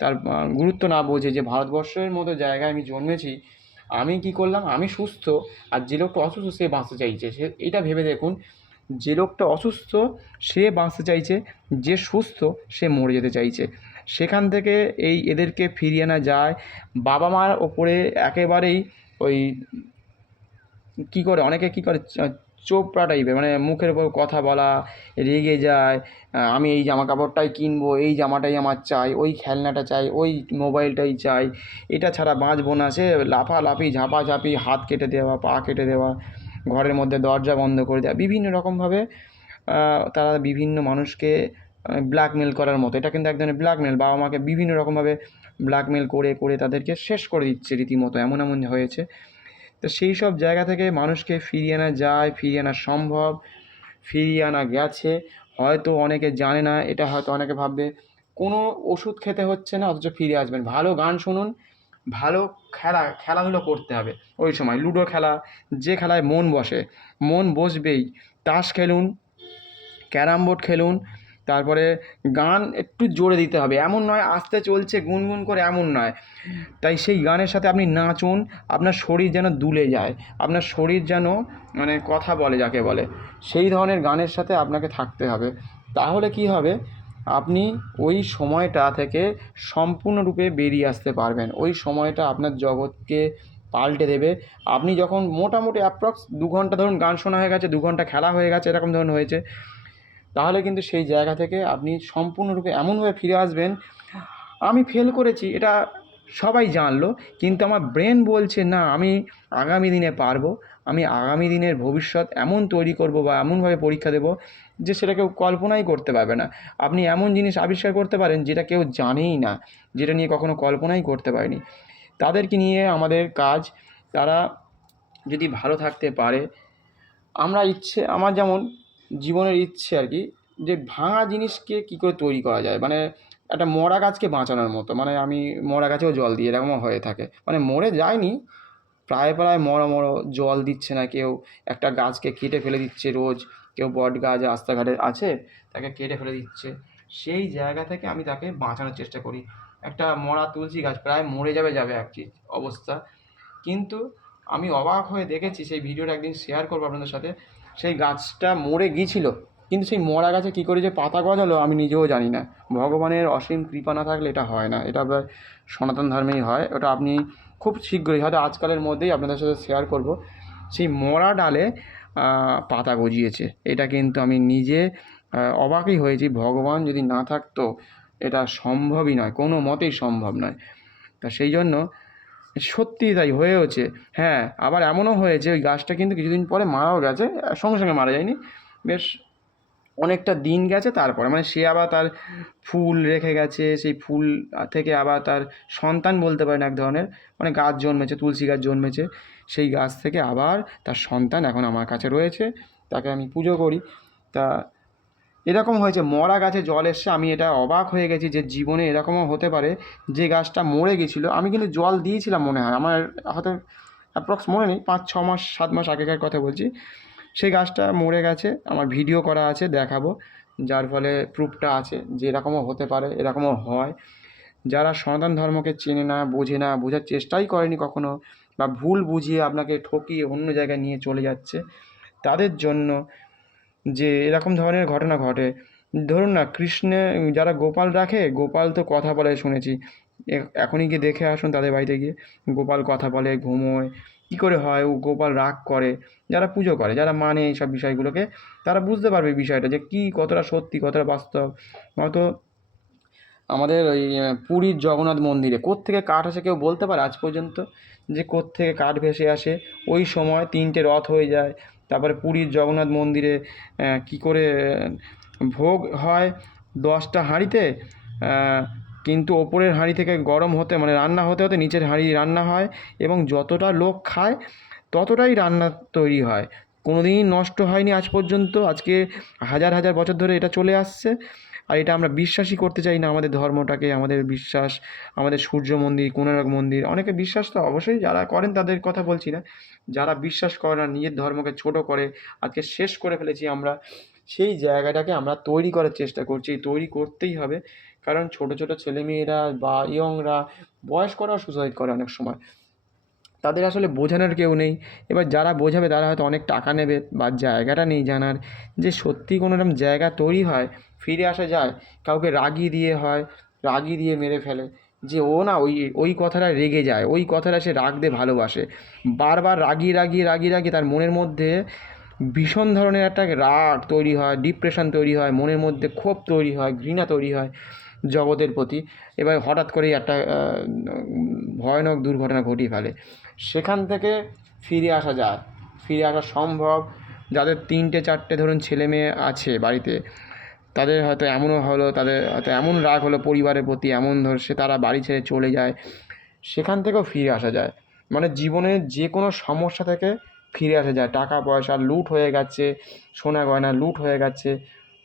তার গুরুত্ব না বোঝে যে ভারতবর্ষের মতো জায়গায় আমি জন্মেছি, আমি কি করলাম, আমি সুস্থ আর যে লোকটা অসুস্থ সে বাঁচতে চাইছে, সে এটা ভেবে দেখুন, যে লোকটা অসুস্থ সে বাঁচতে চাইছে, যে সুস্থ সে মরে যেতে চাইছে। সেখান থেকে এদেরকে ফিরিয়ে আনা যায়। বাবা মার ওপরে একেবারেই ওই কী করে, অনেকে কী করে চোপড়া টাইপের, মানে মুখের ওপর কথা বলা, রেগে যায়, আমি এই জামা কাপড়টাই কিনবো, এই জামাটাই আমার চাই, ওই খেলনাটা চাই, ওই মোবাইলটাই চাই, এটা ছাড়া বাঁচবো না, সে লাফালাফি ঝাপাঝাপি, হাত কেটে দেওয়া, পা কেটে দেওয়া, ঘরের মধ্যে দরজা বন্ধ করে দেওয়া, বিভিন্ন রকমভাবে তারা বিভিন্ন মানুষকে ব্ল্যাকমেল করার মতো, এটা কিন্তু এক ধরনের ব্ল্যাকমেল। বাবা মাকে বিভিন্ন রকমভাবে ব্ল্যাকমেল করে করে তাদেরকে শেষ করে দিচ্ছে রীতিমতো, এমন এমন হয়েছে। তো সেই সব জায়গা থেকে মানুষকে ফিরিয়ে আনা যায়, ফিরিয়ে আনা সম্ভব, ফিরিয়ে আনা গেছে। হয়তো অনেকে জানে না এটা, হয়তো অনেকে ভাববে কোনো ওষুধ খেতে হচ্ছে না অথচ ফিরে আসবেন। ভালো গান শুনুন, ভালো খেলাধুলো করতে হবে। ওই সময় লুডো খেলা, যে খেলায় মন বসে, মন বসবেই, তাস খেলুন, ক্যারাম বোর্ড খেলুন, তারপরে গান একটু জোরে দিতে হবে, এমন নয় আস্তে চলছে গুনগুন করে, এমন নয়। তাই সেই গানের সাথে আপনি নাচুন, আপনার শরীর যেন দুলে যায়, আপনার শরীর যেন মানে কথা বলে যাকে বলে, সেই ধরনের গানের সাথে আপনাকে থাকতে হবে। তাহলে কি হবে, আপনি ওই সময়টা থেকে সম্পূর্ণরূপে বেরিয়ে আসতে পারবেন। ওই সময়টা আপনার জগৎকে পাল্টে দেবে। আপনি যখন মোটামুটি অ্যাপ্রক্স 2 ঘন্টা ধরুন গান শোনা হয়ে গেছে, 2 ঘন্টা খেলা হয়ে গেছে, এরকম ধরুন হয়েছে, তাহলে কিন্তু সেই জায়গা থেকে আপনি সম্পূর্ণরূপে এমনভাবে ফিরে আসবেন, আমি ফেল করেছি এটা সবাই জানলো, কিন্তু আমার ব্রেন বলছে না, আমি আগামী দিনে পারবো, আমি আগামী দিনের ভবিষ্যৎ এমন তৈরি করব বা এমনভাবে পরীক্ষা দেব যে সেটা কেউ কল্পনাই করতে পারবে না। আপনি এমন জিনিস আবিষ্কার করতে পারেন যেটা কেউ জানেই না, যেটা নিয়ে কখনো কল্পনাই করতে পারেনি। তাদেরকে নিয়ে আমাদের কাজ। তারা যদি ভালো থাকতে পারে, আমার যেমন জীবনের ইচ্ছে আর কি, যে ভাঙা জিনিসকে কী করে তৈরি করা যায়, মানে একটা মরা গাছকে বাঁচানোর মতো, মানে আমি মরা গাছেও জল দিই, এরকমও হয়ে থাকে, মানে মরে যায়নি, প্রায় প্রায় মরো জল দিচ্ছে না কেউ, একটা গাছকে কেটে ফেলে দিচ্ছে রোজ, কেউ বট গাছ রাস্তাঘাটে আছে তাকে কেটে ফেলে দিচ্ছে, সেই জায়গা থেকে আমি তাকে বাঁচানোর চেষ্টা করি। একটা মরা তুলসী গাছ প্রায় মরে যাবে আর কি অবস্থা, কিন্তু আমি অবাক হয়ে দেখেছি, সেই ভিডিওটা একদিন শেয়ার করবো আপনাদের সাথে, সেই গাছটা মরে গিয়েছিল, কিন্তু সেই মরা গাছে কী করে যে পাতা গজালো আমি নিজেও জানি না। ভগবানের অসীম কৃপা না থাকলে এটা হয় না, এটা আবার সনাতন ধর্মেই হয়। ওটা আপনি খুব শীঘ্রই, হয়তো আজকালের মধ্যেই আপনাদের সাথে শেয়ার করব, সেই মরা ডালে পাতা গজিয়েছে। এটা কিন্তু আমি নিজে অবাকই হয়েছি, ভগবান যদি না থাকতো এটা সম্ভবই নয়, কোনো মতেই সম্ভব নয়। তা সেই জন্য সত্যিই তাই হয়েওছে। হ্যাঁ, আবার এমনও হয়েছে ওই গাছটা কিন্তু কিছুদিন পরে মারাও গেছে, সঙ্গে সঙ্গে মারা যায়নি, বেশ অনেকটা দিন গেছে তারপরে, মানে সে আবার তার ফুল রেখে গেছে, সেই ফুল থেকে আবার তার সন্তান বলতে পারেন এক ধরনের, মানে গাছ জন্মেছে, তুলসী গাছ জন্মেছে, সেই গাছ থেকে আবার তার সন্তান এখন আমার কাছে রয়েছে, তাকে আমি পুজো করি। তা এরকম হয়েছে, মরা গাছে জল এসছে, আমি এটা অবাক হয়ে গেছি যে জীবনে এরকমও হতে পারে, যে গাছটা মরে গেছিলো, আমি কিন্তু জল দিয়েছিলাম মনে হয়, আমার হয়তো অ্যাপ্রক্স মনে নেই, 5-6 মাস 7 মাস আগেকার কথা বলছি, সেই গাছটা মরে গেছে, আমার ভিডিও করা আছে, দেখাবো, যার ফলে প্রুফটা আছে যে এরকমও হতে পারে, এরকমও হয়। যারা সনাতন ধর্মকে চেনে না, বোঝে না, বোঝার চেষ্টাই করেনি কখনো, বা ভুল বুঝিয়ে আপনাকে ঠকিয়ে অন্য জায়গায় নিয়ে চলে যাচ্ছে, তাদের জন্য যে এরকম ধরনের ঘটনা ঘটে। ধরুন না, কৃষ্ণে যারা গোপাল রাখে, গোপাল তো কথা বলে শুনেছি, এখনই গিয়ে দেখে আসুন তাদের বাড়িতে গিয়ে, গোপাল কথা বলে, ঘুমোয়, কী করে হয়, ও গোপাল রাগ করে, যারা পুজো করে, যারা মানে এইসব বিষয়গুলোকে, তারা বুঝতে পারবে বিষয়টা যে কী, কতটা সত্যি, কতটা বাস্তব। হয়তো আমাদের ওই পুরীর জগন্নাথ মন্দিরে কোত্থেকে কাঠ আসে কেউ বলতে পারে আজ পর্যন্ত, যে কোত্থেকে কাঠ ভেসে আসে, ওই সময় 3টে রথ হয়ে যায়, তারপরে পুরীর জগন্নাথ মন্দিরে কী করে ভোগ হয় 10টা হাঁড়িতে, কিন্তু ওপরের হাঁড়ি থেকে গরম হতে, মানে রান্না হতে হতে নিচের হাঁড়ি রান্না হয়, এবং যতটা লোক খায় ততটাই রান্না তৈরি হয়, কোনো দিনই নষ্ট হয়নি আজ পর্যন্ত, আজকে হাজার হাজার বছর ধরে এটা চলে আসছে। আর এটা আমরা বিশ্বাসই করতে চাই না আমাদের ধর্মটাকে, আমাদের বিশ্বাস, আমাদের সূর্য মন্দির, কোণার্ক মন্দির। অনেকে বিশ্বাস তো অবশ্যই যারা করেন তাদের কথা বলছি না, যারা বিশ্বাস করে না, নিজের ধর্মকে ছোট করে আজকে শেষ করে ফেলেছি আমরা, সেই জায়গাটাকে আমরা তৈরি করার চেষ্টা করছি। তৈরি করতেই হবে, কারণ ছোট ছোট ছেলেমেয়েরা বা ইয়ংরা, বয়স্করাও সুসাইড করে অনেক সময়। তাদের আসলে বোঝানোর কেউ নেই। এবার যারা বোঝাবে তারা হয়তো অনেক টাকা নেবে, বা জায়গাটা নেই জানার যে সত্যি কোনো রকম জায়গা তৈরি হয়, ফিরে আসা যায়। কাউকে রাগিয়ে দিয়ে হয়, রাগিয়ে দিয়ে মেরে ফেলে, যে ও না ওই ওই কথাটা রেগে যায়, ওই কথাটা সে রাগতে ভালোবাসে, বারবার রাগিয়ে রাগিয়ে রাগিয়ে রাগিয়ে তার মনের মধ্যে ভীষণ ধরনের একটা রাগ তৈরি হয়, ডিপ্রেশন তৈরি হয়, মনের মধ্যে ক্ষোভ তৈরি হয়, ঘৃণা তৈরি হয় জগতের প্রতি। এবার হঠাৎ করেই একটা ভয়ানক দুর্ঘটনা ঘটিয়ে ফেলে। সেখান থেকে ফিরে আসা যায়, ফিরে আসা সম্ভব। যাদের 3টে 4টে ধরুন ছেলে মেয়ে আছে বাড়িতে, তাদের হয়তো এমনও হলো, তাদের হয়তো এমন রাগ হলো পরিবারের প্রতি, এমন সে তারা বাড়ি ছেড়ে চলে যায়, সেখান থেকেও ফিরে আসা যায়। মানে জীবনের যে কোনো সমস্যা থেকে ফিরে আসা যায়। টাকা পয়সা লুট হয়ে গেছে, সোনা গয়না লুট হয়ে গেছে,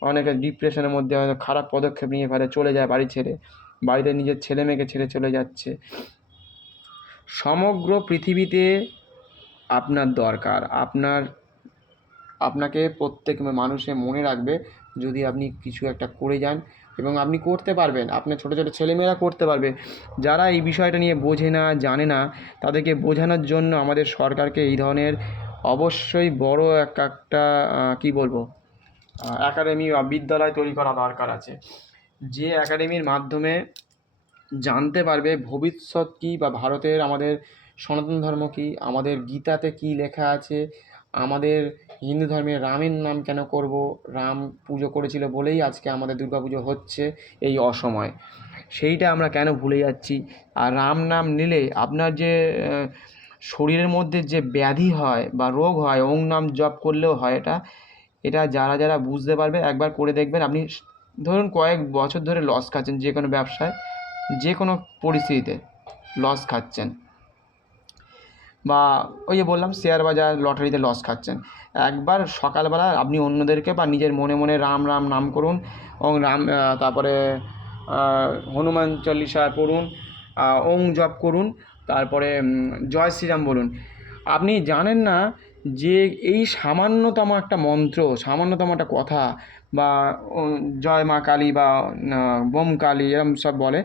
অনেকে ডিপ্রেশনের মধ্যে হয়তো খারাপ পদক্ষেপ নিয়ে ফেলে, চলে যায় বাড়ি ছেড়ে, বাড়িতে নিজের ছেলে মেয়েকে ছেড়ে চলে যাচ্ছে। সমগ্র পৃথিবীতে আপনার দরকার, আপনাকে প্রত্যেক মানুষে মনে রাখবে যদি আপনি কিছু একটা করে যান, এবং আপনি করতে পারবেন, আপনার ছোটো ছোটো ছেলেমেয়েরা করতে পারবে। যারা এই বিষয়টা নিয়ে বোঝে না, জানে না, তাদেরকে বোঝানোর জন্য আমাদের সরকারকে এই ধরনের অবশ্যই বড় একটা কী বলবো, একাডেমি বা বিদ্যালয় তৈরি করা দরকার আছে, যে একাডেমির মাধ্যমে জানতে পারবে ভবিষ্যৎ কী, বা ভারতের আমাদের সনাতন ধর্ম কী, আমাদের গীতাতে কী লেখা আছে, আমাদের হিন্দু ধর্মে রামের নাম কেন করব, রাম পুজো করেছিল বলেই আজকে আমাদের দুর্গা পুজো হচ্ছে এই অসময়, সেইটা আমরা কেন ভুলে যাচ্ছি। আর রাম নাম নিলে আপনার যে শরীরের মধ্যে যে ব্যাধি হয় বা রোগ হয়, ওং নাম জপ করলেও হয় এটা। এটা যারা যারা বুঝতে পারবে একবার করে দেখবেন। আপনি ধরুন কয়েক বছর ধরে লস খাচ্ছেন যে কোনো ব্যবসায়, যে কোনো পরিস্থিতিতে লস খাচ্ছেন, বা ওই যে বললাম শেয়ার বাজার লটারিতে লস খাচ্ছেন, একবার সকালবেলা আপনি অন্যদেরকে বা নিজের মনে মনে রাম রাম নাম করুন, এবং রাম তারপরে হনুমান চল্লিশা পড়ুন, ওং জপ করুন, তারপরে জয় শ্রীরাম বলুন। আপনি জানেন না যে এই সামান্যতম একটা মন্ত্র, সামান্যতম একটা কথা, বা জয় মা কালী বা বোম কালী এরম সব বলে,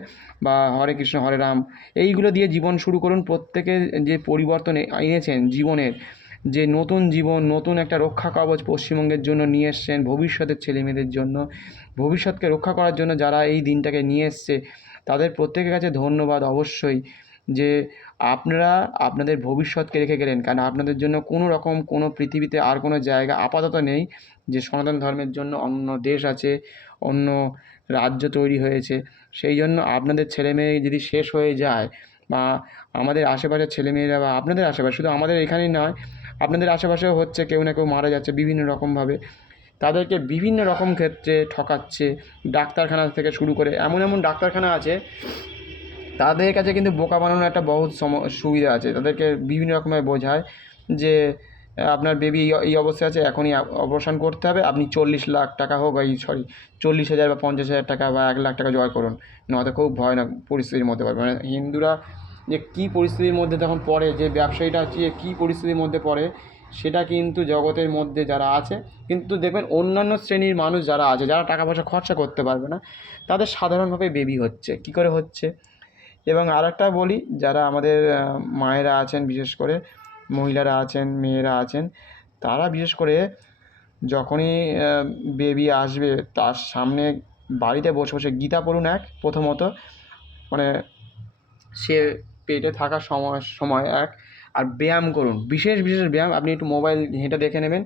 বা হরে কৃষ্ণ হরে রাম, এইগুলো দিয়ে জীবন শুরু করুন। প্রত্যেকে যে পরিবর্তন এনেছেন জীবনের, যে নতুন জীবন, নতুন একটা রক্ষা কবচ পশ্চিমবঙ্গের জন্য নিয়ে এসছেন, ভবিষ্যতের ছেলেমেয়েদের জন্য, ভবিষ্যৎকে রক্ষা করার জন্য যারা এই দিনটাকে নিয়ে এসছে, তাদের প্রত্যেকের কাছে ধন্যবাদ অবশ্যই, যে আপনারা আপনাদের ভবিষ্যৎকে রেখে গেলেন। কারণ আপনাদের জন্য কোনো রকম কোনো পৃথিবীতে আর কোনো জায়গা আপাতত নেই যে সনাতন ধর্মের জন্য অন্য দেশ আছে, অন্য রাজ্য তৈরি হয়েছে। সেই জন্য আপনাদের ছেলেমেয়ে যদি শেষ হয়ে যায়, বা আমাদের আশেপাশের ছেলেমেয়েরা, বা আপনাদের আশেপাশে, শুধু আমাদের এখানেই নয়, আপনাদের আশেপাশেও হচ্ছে, কেউ না কেউ মারা যাচ্ছে বিভিন্ন রকমভাবে, তাদেরকে বিভিন্ন রকম ক্ষেত্রে ঠকাচ্ছে। ডাক্তারখানা থেকে শুরু করে এমন এমন ডাক্তারখানা আছে, তাদের কাছে কিন্তু বোকা বানানোর একটা বহুত সুবিধা আছে। তাদেরকে বিভিন্ন রকমভাবে বোঝায় যে আপনার বেবি এই অবস্থায় আছে, এখনই অপারেশন করতে হবে, আপনি 40 লাখ টাকা হোক, এই 40,000 বা 50,000 টাকা বা 1 লাখ টাকা জোগাড় করুন, নয়তো খুব ভয়ানক পরিস্থিতির মধ্যে পড়বে। মানে হিন্দুরা যে কী পরিস্থিতির মধ্যে তখন পড়ে, যে ব্যবসায়ীটা হচ্ছে কী পরিস্থিতির মধ্যে পড়ে, সেটা কিন্তু জগতের মধ্যে যারা আছে, কিন্তু দেখবেন অন্যান্য শ্রেণীর মানুষ যারা আছে, যারা টাকা পয়সা খরচা করতে পারবে না, তাদের সাধারণভাবে বেবি হচ্ছে। কী করে হচ্ছে? এবং আরেকটা বলি, যারা আমাদের মায়েরা আছেন, বিশেষ করে মহিলারা আছেন, মেয়েরা আছেন, তারা বিশেষ করে যখনই বেবি আসবে, তার সামনে বাড়িতে বসে বসে গীতা পড়ুন প্রথমত, মানে সে পেটে থাকার সময় আর ব্যায়াম করুন, বিশেষ বিশেষ ব্যায়াম। আপনি একটু মোবাইল ঘেঁটে দেখে নেবেন,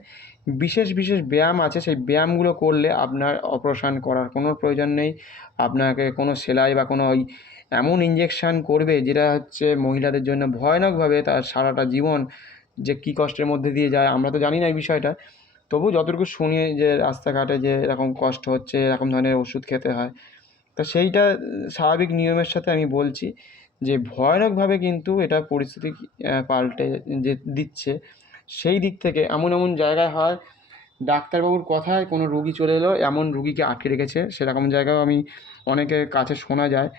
বিশেষ বিশেষ ব্যায়াম আছে, সেই ব্যায়ামগুলো করলে আপনার অপারেশন করার কোনো প্রয়োজন নেই। আপনাকে কোনো সেলাই বা কোনো ওই এমন ইঞ্জেকশান করবে যেটা হচ্ছে মহিলাদের জন্য ভয়ানকভাবে তার সারাটা জীবন যে কী কষ্টের মধ্যে দিয়ে যায়, আমরা তো জানি না এই বিষয়টা, তবু যতটুকু শুনি যে রাস্তাঘাটে যে এরকম কষ্ট হচ্ছে, এরকম ধরনের ওষুধ খেতে হয়। তো সেইটা স্বাভাবিক নিয়মের সাথে আমি বলছি যে ভয়ানকভাবে কিন্তু এটা পরিস্থিতি পাল্টে যে দিচ্ছে। সেই দিক থেকে এমন এমন জায়গায় হয় ডাক্তারবাবুর কথায় কোনো রুগী চলে এলো, এমন রুগীকে আটকে রেখেছে। সেরকম জায়গায়ও আমি অনেকের কাছে শোনা যায়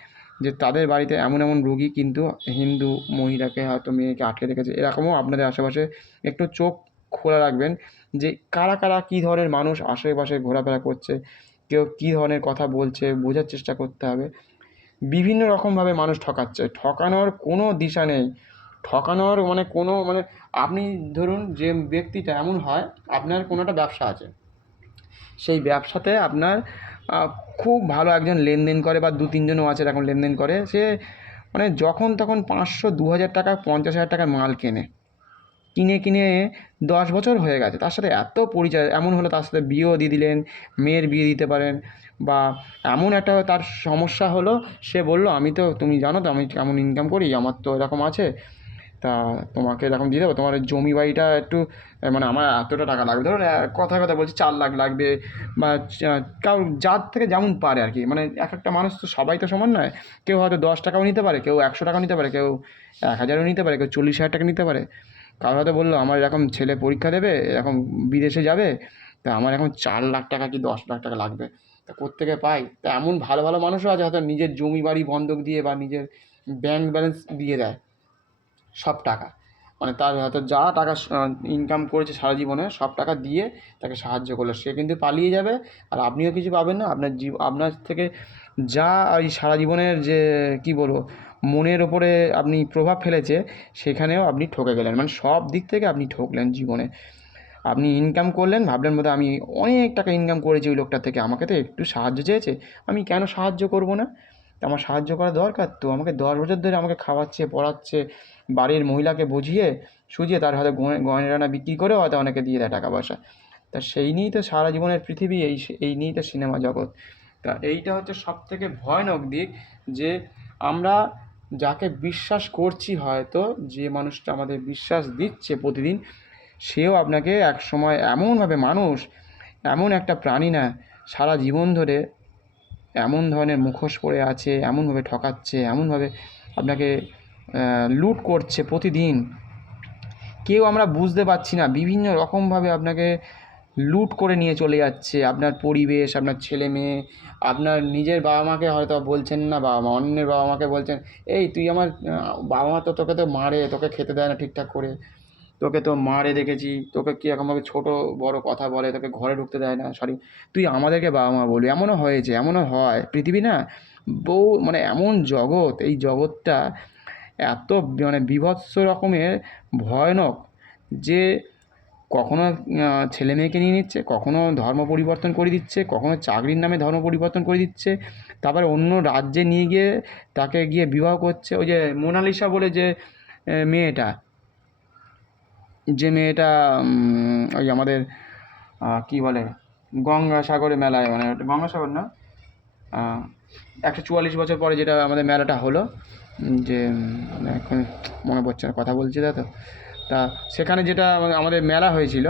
যে তাদের বাড়িতে এমন এমন রুগী কিন্তু হিন্দু মহিলাকে হয়তো মেয়েকে আটকে রেখেছে। এরকমও আপনাদের আশেপাশে একটু চোখ খোলা রাখবেন যে কারা কারা কী ধরনের মানুষ আশেপাশে ঘোরাফেরা করছে, কেউ কী ধরনের কথা বলছে বোঝার চেষ্টা করতে হবে। বিভিন্ন রকমভাবে মানুষ ঠকাচ্ছে, ঠকানোর কোনো দিশা নেই, ঠকানোর মানে কোনো মানে আপনি ধরুন যে ব্যক্তিটা এমন হয়, আপনার কোনো একটা ব্যবসা আছে, সেই ব্যবসাতে আপনার খুব ভালো একজন লেনদেন করে বা দু তিনজনও আছে এরকম লেনদেন করে, সে মানে যখন তখন 500 2,000 টাকা 50,000 টাকার মাল কিনে কিনে 10 বছর হয়ে গেছে, তার সাথে এত পরিচয়, এমন হলো তার সাথে বিয়েও দিয়ে দিলেন, মেয়ের বিয়ে দিতে পারেন। বা এমন একটা তার সমস্যা হলো, সে বললো আমি তো, তুমি জানো তো আমি কেমন ইনকাম করি, আমার তো এরকম আছে, তা তোমাকে এরকম দিয়ে দেবো, তোমার জমি বাড়িটা একটু মানে আমার এতটা টাকা লাগবে, ধরুন কথায় কথা বলছি 4 লাখ লাগবে, বা কাউ যার থেকে যেমন পারে আর কি। মানে এক একটা মানুষ তো সবাই তো সমান নয়, কেউ হয়তো 10 টাকাও নিতে পারে, কেউ 100 টাকাও নিতে পারে, কেউ 1,000ও নিতে পারে, কেউ 40,000 টাকা নিতে পারে। কারো হয়তো বললো আমার এরকম ছেলে পরীক্ষা দেবে, এরকম বিদেশে যাবে, তা আমার এখন 4 লাখ টাকা কি 10 লাখ টাকা লাগবে, তা কোত্থেকে পাই। তা এমন ভালো ভালো মানুষও আছে হয়তো নিজের জমি বাড়ি বন্ধক দিয়ে বা নিজের ব্যাংক ব্যালেন্স দিয়ে দেয় সব টাকা, মানে তার হয়তো যা টাকা ইনকাম করেছে সারা জীবনে সব টাকা দিয়ে তাকে সাহায্য করলো, সে কিন্তু পালিয়ে যাবে, আর আপনিও কিছু পাবেন না। আপনার থেকে যা এই সারা জীবনের যে কী বলবো মনের ওপরে আপনি প্রভাব ফেলেছে, সেখানেও আপনি ঠকে গেলেন, মানে সব দিক থেকে আপনি ঠকলেন জীবনে। আপনি ইনকাম করলেন, ভাবলেন বোধহয় আমি অনেক টাকা ইনকাম করেছি ওই লোকটার থেকে, আমাকে তো একটু সাহায্য চেয়েছে, আমি কেন সাহায্য করব না, আমার সাহায্য করা দরকার তো, আমাকে 10 বছর ধরে আমাকে খাওয়াচ্ছে পড়াচ্ছে, বাড়ির মহিলাকে বুঝিয়ে সুঝিয়ে তার হয়তো গয়না বিক্রি করেও হয়তো অনেকে দিয়ে দেয় টাকা পয়সা। তা সেই নিয়েই তো সারা জীবনের পৃথিবী, এই নিয়েই তো সিনেমা জগৎ। তা এইটা হচ্ছে সবথেকে ভয়ানক দিক, যে আমরা যাকে বিশ্বাস করছি, হয়তো যে মানুষটা আমাদের বিশ্বাস দিচ্ছে প্রতিদিন, সেও আপনাকে একসময় এমনভাবে মানুষ, এমন একটা প্রাণী না, সারা জীবন ধরে এমন ধরনের মুখোশ পরে আছে, এমনভাবে ঠকাচ্ছে, এমনভাবে আপনাকে লুট করছে প্রতিদিন, কেউ আমরা বুঝতে পারছি না, বিভিন্ন রকমভাবে আপনাকে লুট করে নিয়ে চলে যাচ্ছে। আপনার পরিবেশ, আপনার ছেলে মেয়ে, আপনার নিজের বাবা মাকে হয়তো বলছেন না, বাবা মা অন্যের বাবা মাকে বলছেন, এই তুই আমার বাবা মা তো তোকে তো মারে, তোকে খেতে দেয় না ঠিকঠাক করে, তোকে তো মারে দেখেছি, তোকে কীরকমভাবে ছোটো বড় কথা বলে, তোকে ঘরে ঢুকতে দেয় না, সরি তুই আমাদেরকে বাবা মা বলবি। এমনও হয়েছে, এমনও হয়, পৃথিবী না মানে এমন জগৎ, এই জগৎটা এত মানে বীভৎস রকমের ভয়ানক, যে কখনো ছেলে মেয়েকে নিয়ে নিচ্ছে, কখনো ধর্ম পরিবর্তন করে দিচ্ছে, কখনো চাকরির নামে ধর্ম পরিবর্তন করে দিচ্ছে, তারপরে অন্য রাজ্যে নিয়ে গিয়ে তাকে গিয়ে বিবাহ করছে। ওই যে মোনালিসা বলে মেয়েটা যে মেয়েটা ওই আমাদের কী বলে গঙ্গাসাগরে মেলায়, মানে গঙ্গাসাগর না, 144 বছর পরে যেটা আমাদের মেলাটা হলো, যে মানে এখন মনে পড়ছে না, কথা বলছি তো, তা সেখানে যেটা আমাদের মেলা হয়েছিল,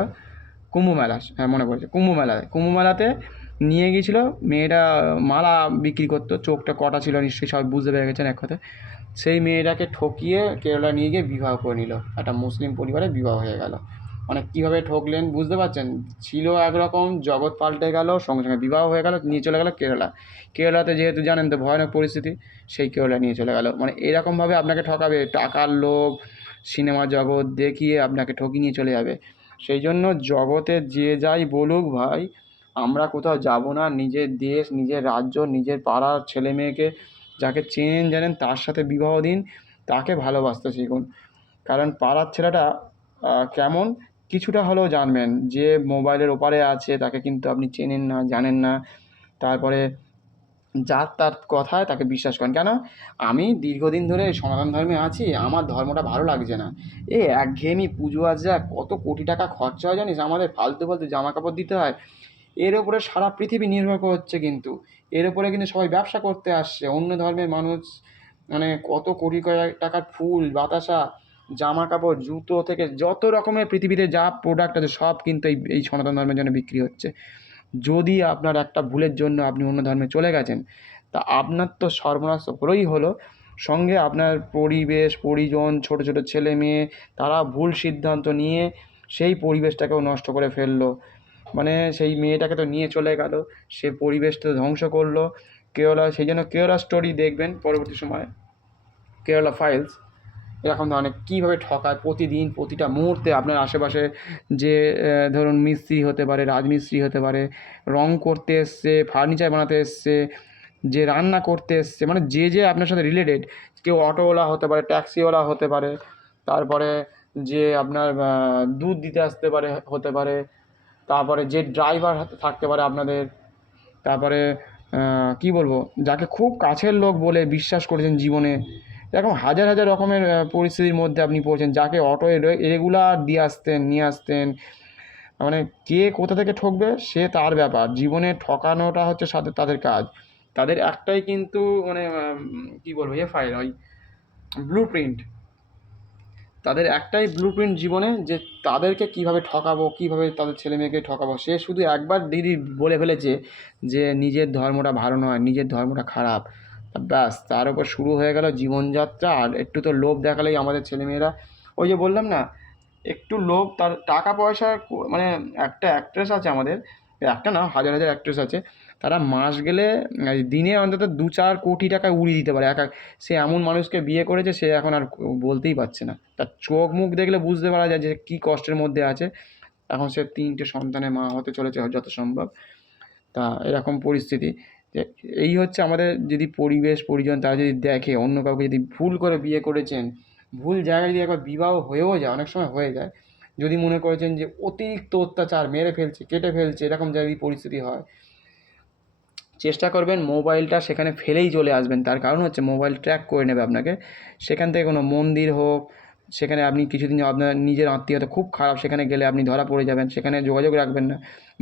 কুম্ভ মেলা, হ্যাঁ মনে পড়েছে, কুম্ভ মেলাতে নিয়ে গিয়েছিলো, মেয়েটা মালা বিক্রি করতো, চোখটা কটা ছিল নিশ্চয়ই সবাই বুঝতে পেরে গেছেন এক কথায়। সেই মেয়েটাকে ঠকিয়ে কেরালা নিয়ে গিয়ে বিবাহ করে নিল, একটা মুসলিম পরিবারে বিবাহ হয়ে গেল। মানে কীভাবে ঠকলেন বুঝতে পারছেন, ছিল একরকম, জগৎ পাল্টে গেল, সঙ্গে সঙ্গে বিবাহ হয়ে গেল, নিয়ে চলে গেল কেরালাতে যেহেতু জানেন তো ভয়ানক পরিস্থিতি, সেই কেরালা নিয়ে চলে গেল। মানে এরকমভাবে আপনাকে ঠকাবে, টাকার লোভ, সিনেমা জগৎ দেখিয়ে আপনাকে ঠকিয়ে নিয়ে চলে যাবে। সেই জন্য জগতে যে যাই বলুক ভাই, আমরা কোথাও যাব না, নিজের দেশ, নিজের রাজ্য, নিজের পাড়ার ছেলে মেয়েকে যাকে চেনেন জানেন তার সাথে বিবাহ দিন, তাকে ভালোবাসতে শিখুন। কারণ পাড়ার ছেলেটা কেমন কিছুটা হলেও জানবেন, যে মোবাইলের ওপারে আছে তাকে কিন্তু আপনি চেনেন না, জানেন না, তারপরে যার তার কথায় তাকে বিশ্বাস করেন। কেন, আমি দীর্ঘদিন ধরে সনাতন ধর্মে আছি, আমার ধর্মটা ভালো লাগছে না, একঘেয়েমি পুজো আচ্চা, কত কোটি টাকা খরচা হয় জানিস, আমাদের ফালতু ফালতু জামা কাপড় দিতে হয়, এর ওপরে সারা পৃথিবী নির্ভর করছে, কিন্তু এর ওপরে কিন্তু সবাই ব্যবসা করতে আসছে, অন্য ধর্মের মানুষ মানে কত কোটি টাকার ফুল বাতাসা, জামা কাপড়, জুতো থেকে যত রকমের পৃথিবীতে যা প্রোডাক্ট আছে সব কিন্তু এই সনাতন ধর্মের জন্য বিক্রি হচ্ছে। যদি আপনার একটা ভুলের জন্য আপনি অন্য ধর্মে চলে গেছেন, তা আপনার তো সর্বনাশ হলোই হলো, সঙ্গে আপনার পরিবেশ পরিজন, ছোটো ছোটো ছেলে মেয়ে, তারা ভুল সিদ্ধান্ত নিয়ে সেই পরিবেশটাকেও নষ্ট করে ফেললো। মানে সেই মেয়েটাকে তো নিয়ে চলে গেল, সে পরিবেশটা ধ্বংস করলো। কেওলা, সেই জন্য কেওলা স্টোরি দেখবেন পরবর্তী সময়ে, কেরালা ফাইলস, এরকম ধরনের কীভাবে ঠকায় প্রতিদিন প্রতিটা মুহূর্তে আপনার আশেপাশে। যে ধরুন মিস্ত্রি হতে পারে, রাজমিস্ত্রি হতে পারে, রং করতে এসছে, ফার্নিচার বানাতে এসছে, যে রান্না করতে এসছে, মানে যে আপনার সাথে রিলেটেড, কেউ অটোওয়ালা হতে পারে, ট্যাক্সিওয়ালা হতে পারে, তারপরে যে আপনার দুধ দিতে আসতে পারে, হতে পারে, তারপরে যে ড্রাইভার থাকতে পারে আপনাদের, তারপরে কী বলবো, যাকে খুব কাছের লোক বলে বিশ্বাস করেছেন জীবনে, এরকম হাজার হাজার রকমের পরিস্থিতির মধ্যে আপনি পড়েছেন। যাকে অটোয় রেগুলার দিয়ে আসতেন, নিয়ে আসতেন, মানে কে কোথা থেকে ঠকবে সে তার ব্যাপার, জীবনে ঠকানোটা হচ্ছে সাথে তাদের কাজ। তাদের একটাই কিন্তু মানে কী বলবো, ফাইল ওই ব্লু প্রিন্ট, তাদের একটাই ব্লু প্রিন্ট জীবনে, যে তাদেরকে কীভাবে ঠকাবো, কীভাবে তাদের ছেলে মেয়েকে ঠকাবো। সে শুধু একবার দিদি বলে ফেলেছে যে নিজের ধর্মটা ভালো নয়, নিজের ধর্মটা খারাপ, ব্যাস তার উপর শুরু হয়ে গেল জীবনযাত্রা। আর একটু তো লোভ দেখালেই আমাদের ছেলেমেয়েরা, ওই যে বললাম না, একটু লোভ, তার টাকা পয়সা, মানে একটা অ্যাক্ট্রেস আছে আমাদের, একটা না হাজার হাজার অ্যাক্ট্রেস আছে, তারা মাস গেলে দিনে অন্তত 2-4 কোটি টাকা উড়িয়ে দিতে পারে একা। সে এমন মানুষকে বিয়ে করেছে, সে এখন আর বলতেই পারছে না, তার চোখ মুখ দেখলে বুঝতে পারা যায় যে কী কষ্টের মধ্যে আছে। এখন সে 3টে সন্তানের মা হতে চলেছে যত সম্ভব। তা এরকম পরিস্থিতি, যে এই হচ্ছে আমাদের, যদি পরিবেশ পরিজন তারা যদি দেখে অন্য কাউকে যদি ভুল করে বিয়ে করেছেন, ভুল জায়গায় যদি একবার বিবাহ হয়েও যায়, অনেক সময় হয়ে যায়, যদি মনে করেছেন যে অতিরিক্ত অত্যাচার, মেরে ফেলছে, কেটে ফেলছে, এরকম যদি পরিস্থিতি হয়, চেষ্টা করবেন মোবাইলটা সেখানে ফেলেই চলে আসবেন। তার কারণ হচ্ছে মোবাইল ট্র্যাক করে নেবে আপনাকে। সেখান থেকে কোনো মন্দির হোক, সেখানে আপনি কিছুদিন আপনার নিজের আত্মীয়তা খুব খারাপ, সেখানে গেলে আপনি ধরা পড়ে যাবেন, সেখানে যোগাযোগ রাখবেন না।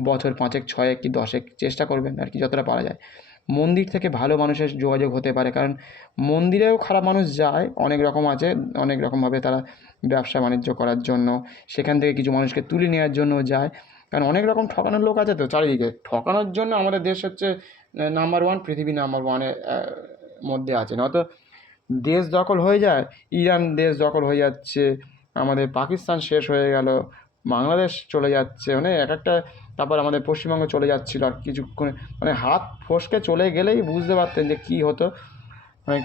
বছর 5 6 কি 10 চেষ্টা করবেন আর কি, যতটা পারা যায়। মন্দির থেকে ভালো মানুষের যোগাযোগ হতে পারে, কারণ মন্দিরেও খারাপ মানুষ যায়, অনেক রকম আছে, অনেক রকমভাবে তারা ব্যবসা বাণিজ্য করার জন্য, সেখান থেকে কিছু মানুষকে তুলে নেওয়ার জন্য যায়। কারণ অনেক রকম ঠকানোর লোক আছে তো চারিদিকে। ঠকানোর জন্য আমাদের দেশ হচ্ছে নাম্বার 1, পৃথিবী নাম্বার 1-এর মধ্যে আছে। নয়তো দেশ দখল হয়ে যায়, ইরান দেশ দখল হয়ে যাচ্ছে, আমাদের পাকিস্তান শেষ হয়ে গেল, বাংলাদেশ চলে যাচ্ছে, মানে এক একটা, তারপর আমাদের পশ্চিমবঙ্গ চলে যাচ্ছিল, আর কিছুক্ষণ মানে হাত ফসকে চলে গেলেই বুঝতে পারতেন যে কী হতো, মানে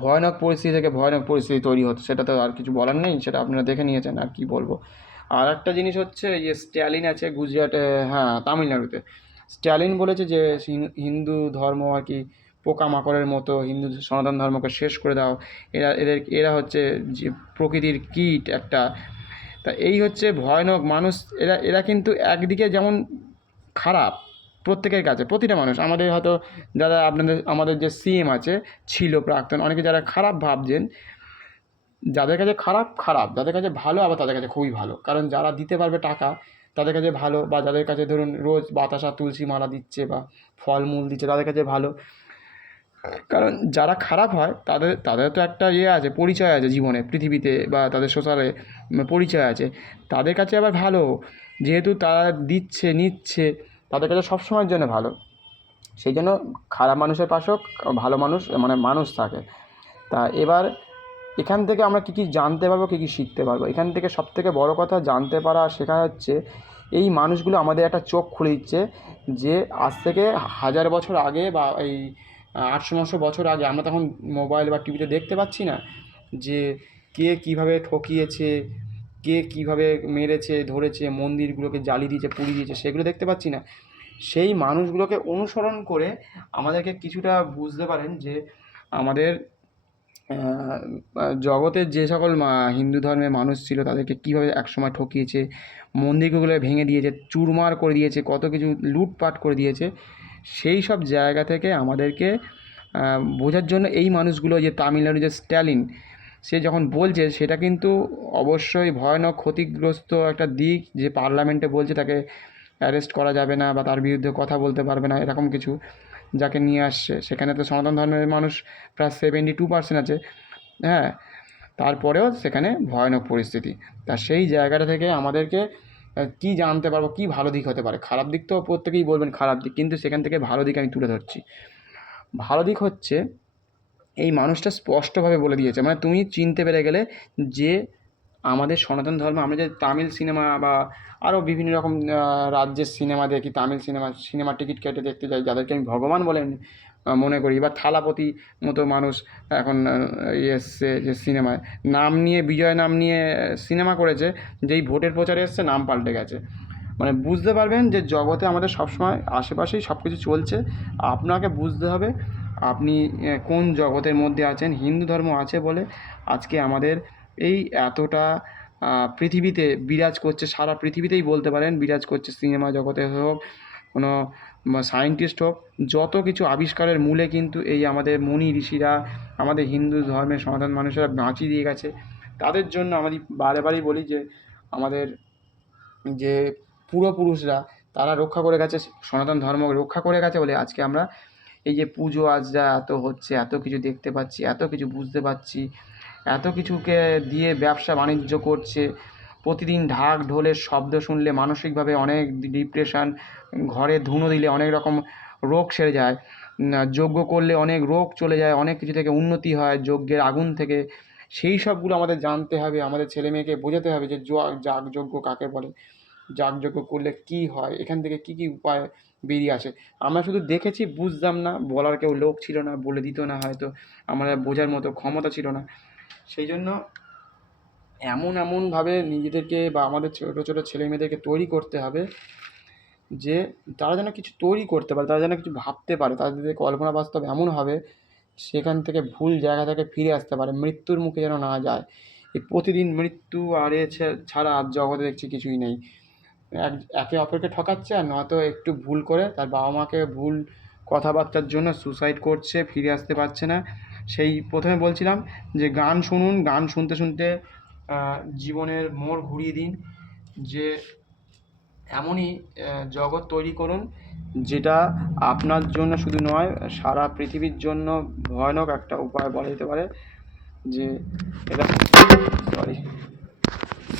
ভয়ানক পরিস্থিতি থেকে ভয়ানক পরিস্থিতি তৈরি হতো। সেটা তো আর কিছু বলার নেই, সেটা আপনারা দেখে নিয়েছেন, আর কি বলবো। আর একটা জিনিস হচ্ছে, এই যে স্ট্যালিন আছে গুজরাটে, হ্যাঁ তামিলনাড়ুতে, স্ট্যালিন বলেছে যে হিন্দু ধর্ম আর কি পোকামাকড়ের মতো, হিন্দু সনাতন ধর্মকে শেষ করে দাও, এরা হচ্ছে যে প্রকৃতির কীট একটা। তা এই হচ্ছে ভয়ানক মানুষ, এরা কিন্তু একদিকে যেমন খারাপ প্রত্যেকের কাছে, প্রতিটা মানুষ, আমাদের হয়তো যারা আমাদের যে সিএম আছে, ছিল প্রাক্তন, অনেকে যারা খারাপ ভাবছেন, যাদের কাছে খারাপ খারাপ, যাদের কাছে ভালো আবার তাদের কাছে খুবই ভালো, কারণ যারা দিতে পারবে টাকা তাদের কাছে ভালো, বা যাদের কাছে ধরুন রোজ বাতাসা তুলসী মালা দিচ্ছে বা ফলমূল দিচ্ছে তাদের কাছে ভালো। কারণ যারা খারাপ হয় তাদের তো একটা আছে, পরিচয় আছে জীবনে, পৃথিবীতে বা তাদের সোশ্যালে পরিচয় আছে, তাদের কাছে আবার ভালো, যেহেতু তারা দিচ্ছে নিচ্ছে, তাদের কাছে সবসময়ের জন্য ভালো। সেই জন্য খারাপ মানুষের পাশেও ভালো মানুষ, মানে মানুষ থাকে। তা এবার এখান থেকে আমরা কী কী জানতে পারবো, কী কী শিখতে পারবো, এখান থেকে সবথেকে বড় কথা জানতে পারা শেখা হচ্ছে, এই মানুষগুলো আমাদের একটা চোখ খুলে দিচ্ছে, যে আজ থেকে 1000 বছর আগে বা এই 800-900 বছর আগে আমরা তখন মোবাইল বা টিভিতে দেখতে পাচ্ছি না যে কে কীভাবে ঠকিয়েছে, কে কীভাবে মেরেছে ধরেছে, মন্দিরগুলোকে জ্বালিয়ে দিয়েছে, পুড়িয়ে দিয়েছে, সেগুলো দেখতে পাচ্ছি না। সেই মানুষগুলোকে অনুসরণ করে আমাদেরকে কিছুটা বুঝতে পারেন যে আমাদের জগতের যে সকল হিন্দু ধর্মের মানুষ ছিল তাদেরকে কীভাবে একসময় ঠকিয়েছে, মন্দিরগুলো ভেঙে দিয়েছে, চুরমার করে দিয়েছে, কত কিছু লুটপাট করে দিয়েছে। সেই সব জায়গা থেকে আমাদেরকে বোঝার জন্য এই মানুষগুলো, যে তামিলনাড়ু যে স্ট্যালিন, সে যখন বলছে সেটা কিন্তু অবশ্যই ভয়ানক ক্ষতিগ্রস্ত একটা দিক, যে পার্লামেন্টে বলছে তাকে অ্যারেস্ট করা যাবে না বা তার বিরুদ্ধে কথা বলতে পারবে না, এরকম কিছু যাকে নিয়ে আসছে। সেখানে তো সনাতন ধর্মের মানুষ প্রায় 72% আছে, হ্যাঁ, তারপরেও সেখানে ভয়ানক পরিস্থিতি। তা সেই জায়গাটা থেকে আমাদেরকে কী জানতে পারবো, কী ভালো দিক হতে পারে। খারাপ দিক তো প্রত্যেকেই বলবেন খারাপ দিক, কিন্তু সেখান থেকে ভালো দিক আমি তুলে ধরছি। ভালো দিক হচ্ছে, এই মানুষটা স্পষ্টভাবে বলে দিয়েছে, মানে তুমি চিনতে পেরে গেলে যে আমাদের সনাতন ধর্ম, আমরা যে তামিল সিনেমা বা আরও বিভিন্ন রকম রাজ্যের সিনেমা দেখি, তামিল সিনেমার টিকিট কেটে দেখতে যাই, যাদেরকে আমি ভগবান বলে মনে করি, বা থালাপতি মতো মানুষ এখন এসছে যে সিনেমায় নাম নিয়ে, বিজয় নাম নিয়ে সিনেমা করেছে, যেই ভোটের প্রচারে এসছে নাম পাল্টে গেছে। মানে বুঝতে পারবেন যে জগতে আমাদের সবসময় আশেপাশেই সব কিছু চলছে। আপনাকে বুঝতে হবে আপনি কোন জগতের মধ্যে আছেন। হিন্দু ধর্ম আছে বলে আজকে আমাদের এই এতটা পৃথিবীতে বিরাজ করছে, সারা পৃথিবীতেই বলতে পারেন বিরাজ করছে। সিনেমা জগতে হোক, কোনো সায়েন্টিস্ট হোক, যত কিছু আবিষ্কারের মূলে কিন্তু এই আমাদের মুনি ঋষিরা, আমাদের হিন্দু ধর্মের সনাতন মানুষেরা বাঁচিয়ে দিয়ে গেছে। তাদের জন্য আমি বারে বারেই বলি যে আমাদের যে পূর্বপুরুষরা তারা রক্ষা করে গেছে, সনাতন ধর্ম রক্ষা করে গেছে বলে আজকে আমরা এই যে পুজো আজরা এত হচ্ছে, এত কিছু দেখতে পাচ্ছি, এত কিছু বুঝতে পারছি, এত কিছুকে দিয়ে ব্যবসা বাণিজ্য করছে। প্রতিদিন ঢাক ঢোলের শব্দ শুনলে মানসিকভাবে অনেক ডিপ্রেশন, ঘরে ধুনো দিলে অনেক রকম রোগ সেরে যায়, যজ্ঞ করলে অনেক রোগ চলে যায়, অনেক কিছু থেকে উন্নতি হয় যজ্ঞের আগুন থেকে। সেই সবগুলো আমাদের জানতে হবে, আমাদের ছেলে মেয়েকে বোঝাতে হবে যে যাগযজ্ঞ কাকে বলে, যাগযজ্ঞ করলে কী হয়, এখান থেকে কী কী উপায় বেরিয়ে আসে। আমরা শুধু দেখেছি, বুঝতাম না, বলার কেউ লোক ছিল না, বলে দিত না, হয়তো আমাদের বোঝার মতো ক্ষমতা ছিল না। সেই জন্য এমনভাবে নিজেদেরকে বা আমাদের ছোটো ছোটো ছেলে মেয়েদেরকে তৈরি করতে হবে যে তারা যেন কিছু তৈরি করতে পারে, তারা যেন কিছু ভাবতে পারে, তাদের কল্পনা বাস্তব এমন হবে সেখান থেকে ভুল জায়গা থেকে ফিরে আসতে পারে, মৃত্যুর মুখে যেন না যায়। এই প্রতিদিন মৃত্যু আর ছাড়া আজ জগতে দেখছি কিছুই নেই। একে অপরকে ঠকাচ্ছে, আর নয়তো একটু ভুল করে তার বাবা মাকে ভুল কথাবার্তার জন্য সুসাইড করছে, ফিরে আসতে পারছে না। সেই প্রথমে বলছিলাম যে গান শুনুন, গান শুনতে শুনতে জীবনের মোড় ঘুরিয়ে দিন, যে এমনই জগৎ তৈরি করুন যেটা আপনার জন্য শুধু নয়, সারা পৃথিবীর জন্য ভয়ানক একটা উপায় বলা যেতে পারে। যে এটা সরি